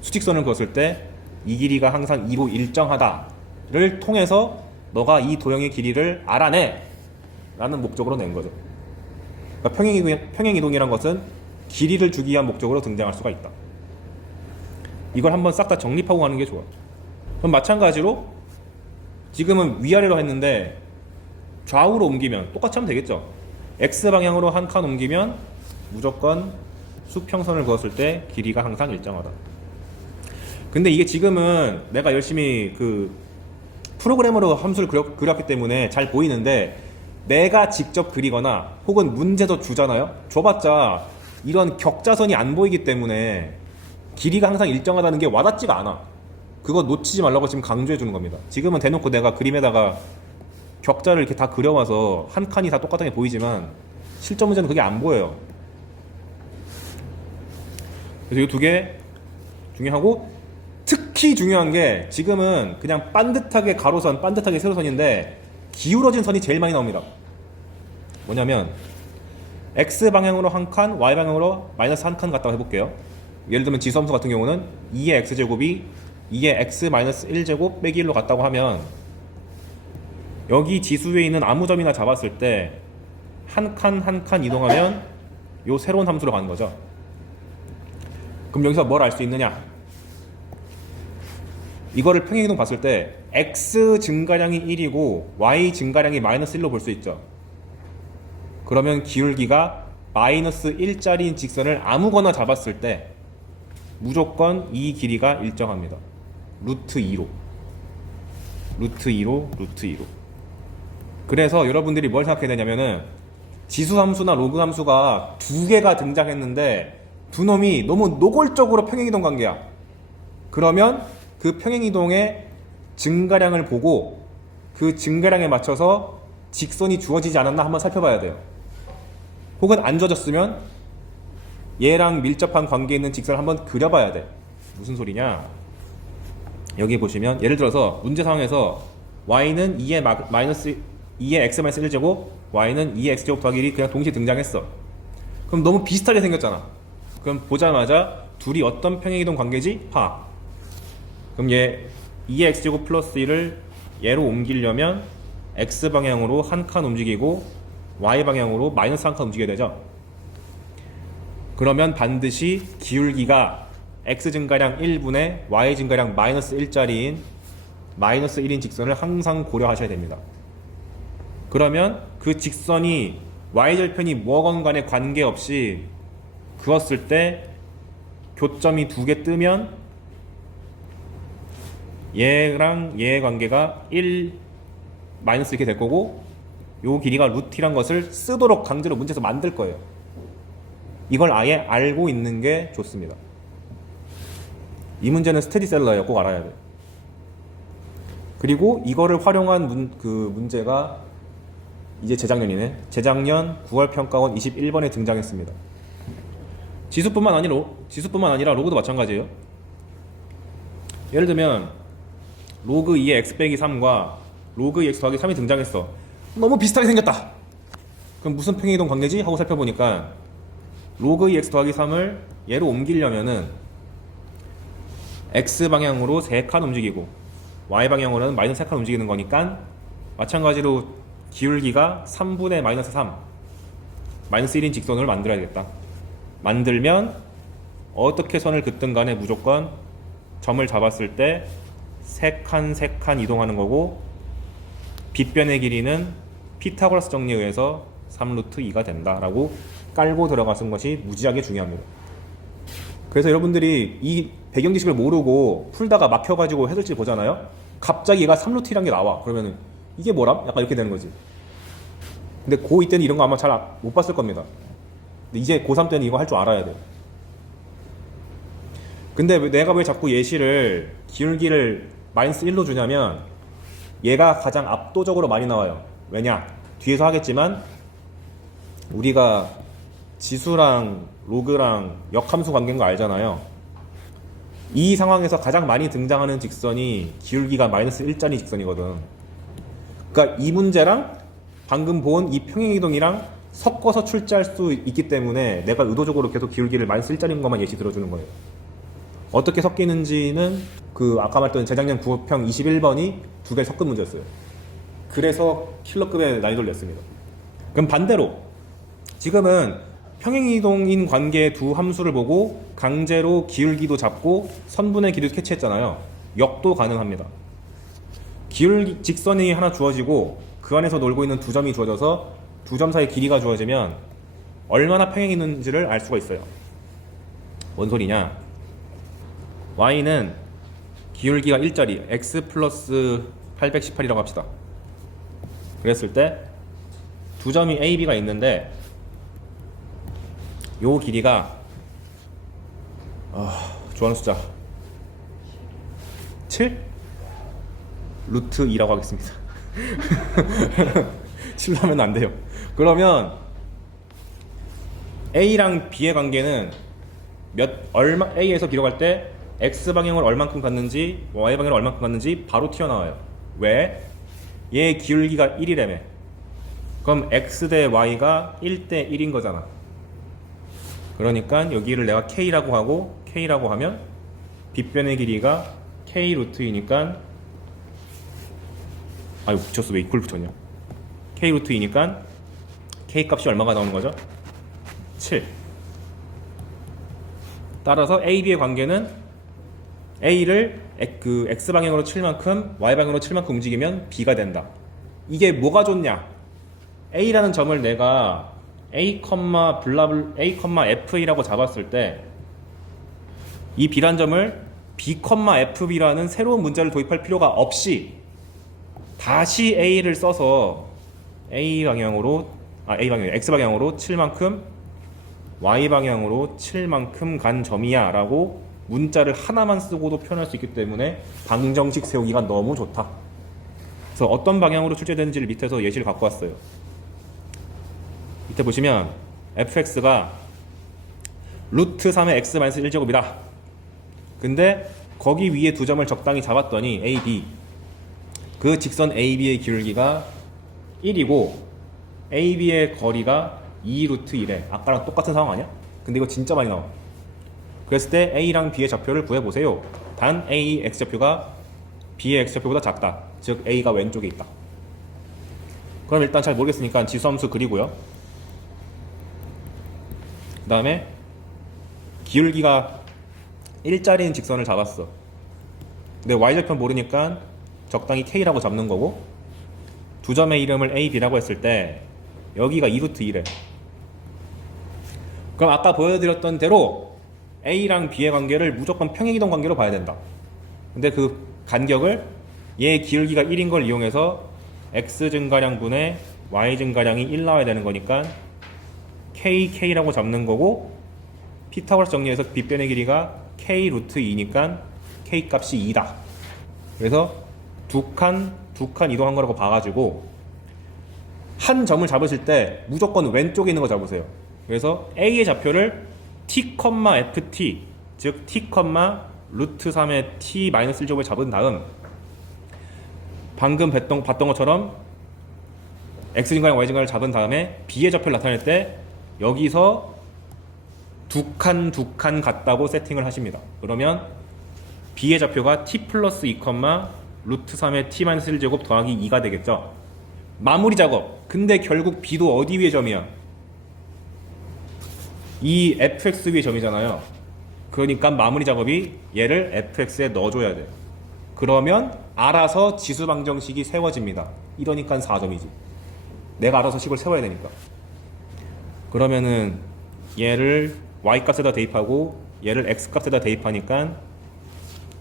수직선을 그었을 때 이 길이가 항상 2로 일정하다를 통해서 너가 이 도형의 길이를 알아내 라는 목적으로 낸 거죠. 그러니까 평행이동이란 것은 길이를 주기 위한 목적으로 등장할 수가 있다. 이걸 한번 싹 다 정립하고 가는 게 좋아. 그럼 마찬가지로 지금은 위아래로 했는데 좌우로 옮기면 똑같이 하면 되겠죠. X방향으로 한 칸 옮기면 무조건 수평선을 그었을 때 길이가 항상 일정하다. 근데 이게 지금은 내가 열심히 그 프로그램으로 함수를 그렸기 때문에 잘 보이는데 내가 직접 그리거나 혹은 문제도 주잖아요. 줘봤자 이런 격자선이 안 보이기 때문에 길이가 항상 일정하다는 게 와닿지가 않아. 그거 놓치지 말라고 지금 강조해 주는 겁니다. 지금은 대놓고 내가 그림에다가 격자를 이렇게 다 그려와서 한 칸이 다 똑같게 보이지만 실전 문제는 그게 안 보여요. 그래서 이 두 개 중요하고, 특히 중요한 게 지금은 그냥 반듯하게 가로선, 반듯하게 세로선인데 기울어진 선이 제일 많이 나옵니다. 뭐냐면 X방향으로 한 칸, Y방향으로 마이너스 한 칸 갔다고 해볼게요. 예를 들면 지수함수 같은 경우는 2의 X제곱이 2의 X 마이너스 1제곱 빼기 1로 갔다고 하면 여기 지수에 있는 아무 점이나 잡았을 때 한 칸 한 칸 이동하면 요 새로운 함수로 가는 거죠. 그럼 여기서 뭘 알 수 있느냐? 이거를 평행이동 봤을 때 X 증가량이 1이고 Y 증가량이 마이너스 1로 볼 수 있죠. 그러면 기울기가 마이너스 1짜리인 직선을 아무거나 잡았을 때 무조건 이 길이가 일정합니다. 루트 2로. 그래서 여러분들이 뭘 생각해야 되냐면은 지수함수나 로그함수가 두 개가 등장했는데 두 놈이 너무 노골적으로 평행이동 관계야. 그러면 그 평행이동의 증가량을 보고 그 증가량에 맞춰서 직선이 주어지지 않았나 한번 살펴봐야 돼요. 혹은 안 주어졌으면 얘랑 밀접한 관계에 있는 직선을 한번 그려봐야 돼. 무슨 소리냐? 여기 보시면 예를 들어서 문제 상황에서 y는 2의 x-1제곱, y는 2의 x제곱 더하기 1이 그냥 동시에 등장했어. 그럼 너무 비슷하게 생겼잖아. 그럼 보자마자 둘이 어떤 평행이동 관계지? 파. 그럼 얘 2의 x제곱 플러스 1을 얘로 옮기려면 x방향으로 한 칸 움직이고 y방향으로 마이너스 한 칸 움직여야 되죠. 그러면 반드시 기울기가 x 증가량 1분의 y 증가량 마이너스 1짜리인 마이너스 1인 직선을 항상 고려하셔야 됩니다. 그러면 그 직선이 y절편이 뭐건 간에 관계없이 그었을 때 교점이 두 개 뜨면 얘랑 얘의 관계가 1 마이너스 이렇게 될 거고 요 길이가 루트란 것을 쓰도록 강제로 문제에서 만들 거예요. 이걸 아예 알고 있는 게 좋습니다. 이 문제는 스테디셀러예요. 꼭 알아야 돼. 그리고 이거를 활용한 문제가 이제 재작년이네. 재작년 9월 평가원 21번에 등장했습니다. 지수뿐만 아니라 로그도 마찬가지예요. 예를 들면 로그 2의 x 빼기 3과 로그 2 x 더하기 3이 등장했어. 너무 비슷하게 생겼다. 그럼 무슨 평행이동 관계지? 하고 살펴보니까 로그 2 x 더하기 3을 얘로 옮기려면은 x방향으로 3칸 움직이고 y방향으로는 마이너스 3칸 움직이는 거니까 마찬가지로 기울기가 3분의 마이너스 3 마이너스 1인 직선을 만들어야겠다. 만들면 어떻게 선을 긋든 간에 무조건 점을 잡았을 때 3칸 이동하는 거고 빗변의 길이는 피타고라스 정리에 의해서 3루트 2가 된다라고 깔고 들어가는 것이 무지하게 중요합니다. 그래서 여러분들이 이 배경 지식을 모르고 풀다가 막혀가지고 해설지 보잖아요. 갑자기 얘가 3루트 1이란 게 나와. 그러면은 이게 뭐람? 약간 이렇게 되는 거지. 근데 고2 때는 이런 거 아마 잘 못 봤을 겁니다. 근데 이제 고3 때는 이거 할 줄 알아야 돼. 근데 내가 왜 자꾸 예시를 기울기를 마이너스 1로 주냐면 얘가 가장 압도적으로 많이 나와요. 왜냐? 뒤에서 하겠지만 우리가 지수랑 로그랑 역함수 관계인 거 알잖아요. 이 상황에서 가장 많이 등장하는 직선이 기울기가 마이너스 1짜리 직선이거든. 그러니까 이 문제랑 방금 본 이 평행이동이랑 섞어서 출제할 수 있기 때문에 내가 의도적으로 계속 기울기를 마이너스 1짜리인 것만 예시 들어주는 거예요. 어떻게 섞이는지는 그 아까 말했던 재작년 9평 21번이 두 개를 섞은 문제였어요. 그래서 킬러급의 난이도를 냈습니다. 그럼 반대로 지금은 평행이동인 관계의 두 함수를 보고 강제로 기울기도 잡고 선분의 길이도 캐치했잖아요. 역도 가능합니다. 기울기 직선이 하나 주어지고 그 안에서 놀고 있는 두 점이 주어져서 두 점 사이 길이가 주어지면 얼마나 평행이 있는지를 알 수가 있어요. 뭔 소리냐? y는 기울기가 1짜리 x 플러스 818이라고 합시다. 그랬을 때 두 점이 a, b가 있는데 요 길이가 좋아하는 숫자 7? 루트 2라고 하겠습니다. 7로 하면 안 돼요. 그러면 a랑 b의 관계는 a에서 b로 갈 때 x방향을 얼만큼 갔는지 y방향을 얼만큼 갔는지 바로 튀어나와요. 왜? 얘 기울기가 1이라며. 그럼 x 대 y가 1대 1인 거잖아. 그러니까 여기를 내가 k라고 하고 k라고 하면 빗변의 길이가 k 루트 2니까 아유 붙였어. 왜 이퀄 붙였냐. k 루트 2니까 k 값이 얼마가 나오는 거죠? 7. 따라서 a, b의 관계는 a를 그 x방향으로 7만큼 y방향으로 7만큼 움직이면 b가 된다. 이게 뭐가 좋냐? a라는 점을 내가 a, f라고 잡았을 때 이 b란 점을 b, fb라는 새로운 문자를 도입할 필요가 없이 다시 a를 써서 x방향으로 7만큼 y방향으로 7만큼 간 점이야 라고 문자를 하나만 쓰고도 표현할 수 있기 때문에 방정식 세우기가 너무 좋다. 그래서 어떤 방향으로 출제되는지를 밑에서 예시를 갖고 왔어요. 밑에 보시면 fx가 루트 3의 x-1제곱이다. 근데 거기 위에 두 점을 적당히 잡았더니 a, b 그 직선 a, b의 기울기가 1이고 a, b의 거리가 2 루트 1에 아까랑 똑같은 상황 아니야? 근데 이거 진짜 많이 나와. 그랬을 때 a랑 b의 좌표를 구해보세요. 단 a x좌표가 b의 x좌표보다 작다. 즉 a가 왼쪽에 있다. 그럼 일단 잘 모르겠으니까 지수함수 그리고요. 그 다음에 기울기가 1짜리인 직선을 잡았어. 근데 y좌표 모르니까 적당히 k라고 잡는 거고 두 점의 이름을 a, b라고 했을 때 여기가 2루트 1에 그럼 아까 보여드렸던 대로 a랑 b의 관계를 무조건 평행이동 관계로 봐야 된다. 근데 그 간격을 얘 기울기가 1인 걸 이용해서 x 증가량분의 y 증가량이 1 나와야 되는 거니까 k라고 잡는 거고 피타고라스 정리해서 빗변의 길이가 k 루트 2니까 k 값이 2다. 그래서 두 칸 이동한 거라고 봐가지고 한 점을 잡으실 때 무조건 왼쪽에 있는 거 잡으세요. 그래서 a의 좌표를 t, ft 즉 t, 루트 3의 t 마이너스 1제곱을 잡은 다음 방금 봤던 것처럼 x증가랑 y증가를 잡은 다음에 b의 좌표를 나타낼 때 여기서 두 칸 같다고 세팅을 하십니다. 그러면 b의 좌표가 t 플러스 2, 루트 3의 t 마이너스 1제곱 더하기 2가 되겠죠. 마무리 작업. 근데 결국 b도 어디 위의 점이야? 이 fx 위의 점이잖아요. 그러니까 마무리 작업이 얘를 fx에 넣어줘야 돼요. 그러면 알아서 지수 방정식이 세워집니다. 이러니까 4점이지. 내가 알아서 식을 세워야 되니까. 그러면은 얘를 y값에다 대입하고 얘를 x값에다 대입하니까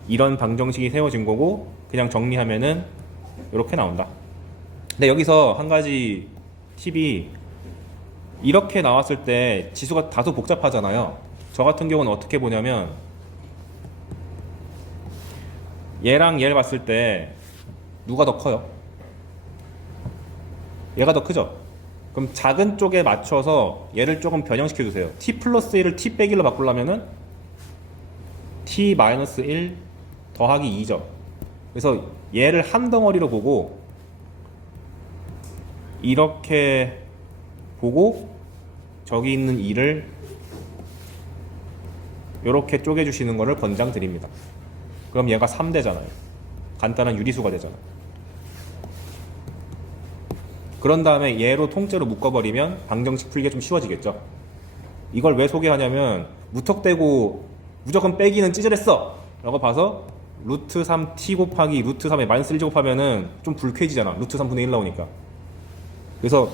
이런 방정식이 세워진 거고 그냥 정리하면은 이렇게 나온다. 근데 여기서 한 가지 팁이 이렇게 나왔을 때 지수가 다소 복잡하잖아요. 저 같은 경우는 어떻게 보냐면 얘랑 얘를 봤을 때 누가 더 커요? 얘가 더 크죠? 그럼 작은 쪽에 맞춰서 얘를 조금 변형시켜 주세요. t 플러스 1을 t 빼기 1로 바꾸려면은 t 마이너스 1 더하기 2죠. 그래서 얘를 한 덩어리로 보고 이렇게 보고 저기 있는 2를 이렇게 쪼개주시는 거를 권장드립니다. 그럼 얘가 3되잖아요. 간단한 유리수가 되잖아. 그런 다음에 얘로 통째로 묶어버리면 방정식 풀기가 좀 쉬워지겠죠. 이걸 왜 소개하냐면 무턱대고 무조건 빼기는 찌질했어 라고 봐서 루트 3t 곱하기 루트 3에 마이너스 1 제곱하면은 좀 불쾌해지잖아. 루트 3분의 1 나오니까. 그래서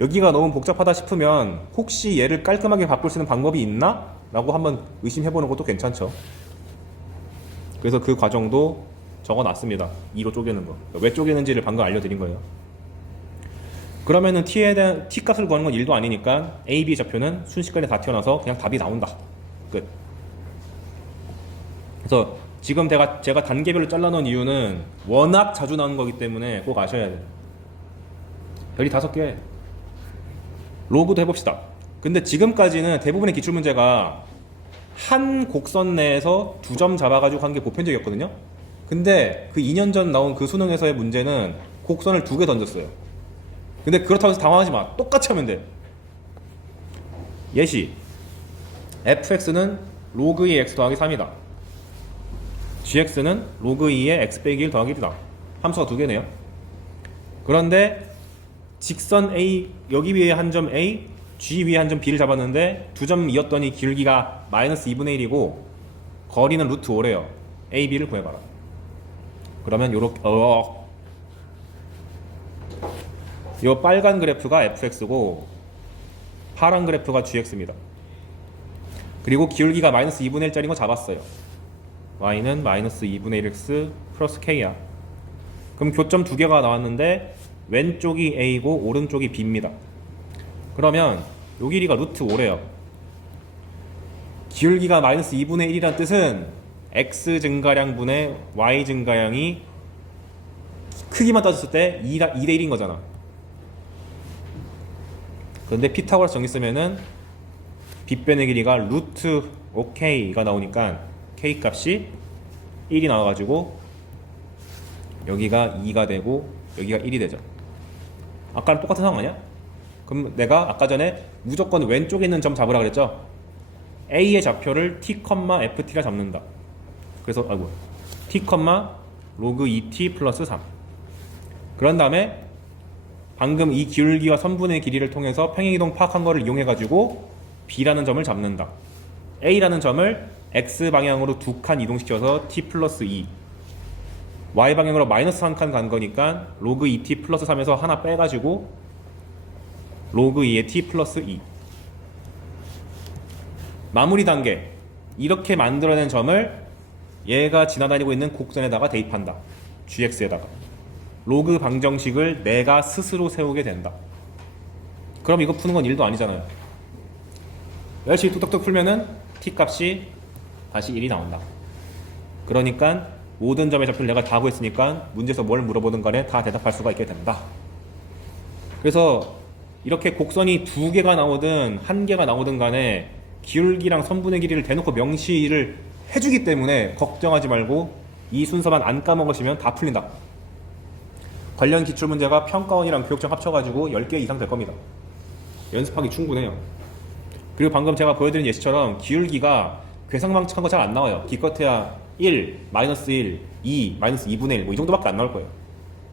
여기가 너무 복잡하다 싶으면 혹시 얘를 깔끔하게 바꿀 수 있는 방법이 있나? 라고 한번 의심해보는 것도 괜찮죠. 그래서 그 과정도 적어놨습니다. 2로 쪼개는 거. 왜 쪼개는지를 방금 알려드린 거예요. 그러면은 t에 대한 t 값을 구하는 건 1도 아니니까 a, b 좌표는 순식간에 다 튀어나와서 그냥 답이 나온다. 끝. 그래서 지금 제가 단계별로 잘라놓은 이유는 워낙 자주 나오는 거기 때문에 꼭 아셔야 돼요. 별이 5개. 로그도 해봅시다. 근데 지금까지는 대부분의 기출문제가 한 곡선 내에서 2점 잡아가지고 한 게 보편적이었거든요. 근데 그 2년 전 나온 그 수능에서의 문제는 곡선을 2개 던졌어요. 근데 그렇다고 해서 당황하지 마. 똑같이 하면 돼. 예시. fx는 로그 2의 x 더하기 3이다. gx는 로그 2의 x 빼기 1 더하기 1이다. 함수가 2개네요. 그런데 직선 A, 여기 위에 한 점 A, G 위에 한 점 B를 잡았는데 2점이었더니 길기가 마이너스 2분의 1이고 거리는 루트 5래요. A, B를 구해봐라. 그러면 요렇게 요 빨간 그래프가 fx고 파란 그래프가 gx입니다. 그리고 기울기가 마이너스 2분의 1짜리인 거 잡았어요. y는 마이너스 2분의 1x 플러스 k야. 그럼 교점 2개가 나왔는데 왼쪽이 a고 오른쪽이 b입니다. 그러면 요 길이가 루트 5래요. 기울기가 마이너스 2분의 1이란 뜻은 x 증가량분의 y 증가량이 크기만 따졌을 때 2대 1인 거잖아. 그런데 피타고라스 정리 쓰면은 빗변의 길이가 루트 5k가 나오니까 k 값이 1이 나와가지고 여기가 2가 되고 여기가 1이 되죠. 아까랑 똑같은 상황 아니야? 그럼 내가 아까 전에 무조건 왼쪽에 있는 점 잡으라 그랬죠? A의 좌표를 t, ft가 잡는다. 그래서 t, 로그 2t 플러스 3. 그런 다음에 방금 이 기울기와 선분의 길이를 통해서 평행이동 파악한 거를 이용해가지고 B라는 점을 잡는다. A라는 점을 X방향으로 2칸 이동시켜서 t 플러스 2, Y방향으로 마이너스 1칸 간 거니까 로그 2t 플러스 3에서 하나 빼가지고 로그 2의 t 플러스 2. 마무리 단계. 이렇게 만들어낸 점을 얘가 지나다니고 있는 곡선에다가 대입한다. gx에다가. 로그 방정식을 내가 스스로 세우게 된다. 그럼 이거 푸는 건 1도 아니잖아요. 열심히 뚝뚝뚝 풀면은 t 값이 다시 1이 나온다. 그러니까 모든 점의 좌표를 내가 다 구했으니까 문제에서 뭘 물어보든 간에 다 대답할 수가 있게 된다. 그래서 이렇게 곡선이 2개가 나오든 1개가 나오든 간에 기울기랑 선분의 길이를 대놓고 명시를 해주기 때문에 걱정하지 말고 이 순서만 안 까먹으시면 다 풀린다. 관련 기출문제가 평가원이랑 교육청 합쳐가지고 10개 이상 될 겁니다. 연습하기 충분해요. 그리고 방금 제가 보여드린 예시처럼 기울기가 괴상망측한 거 잘 안 나와요. 기껏해야 1, 마이너스 1, 2, 마이너스 2분의 1 뭐 이 정도밖에 안 나올 거예요.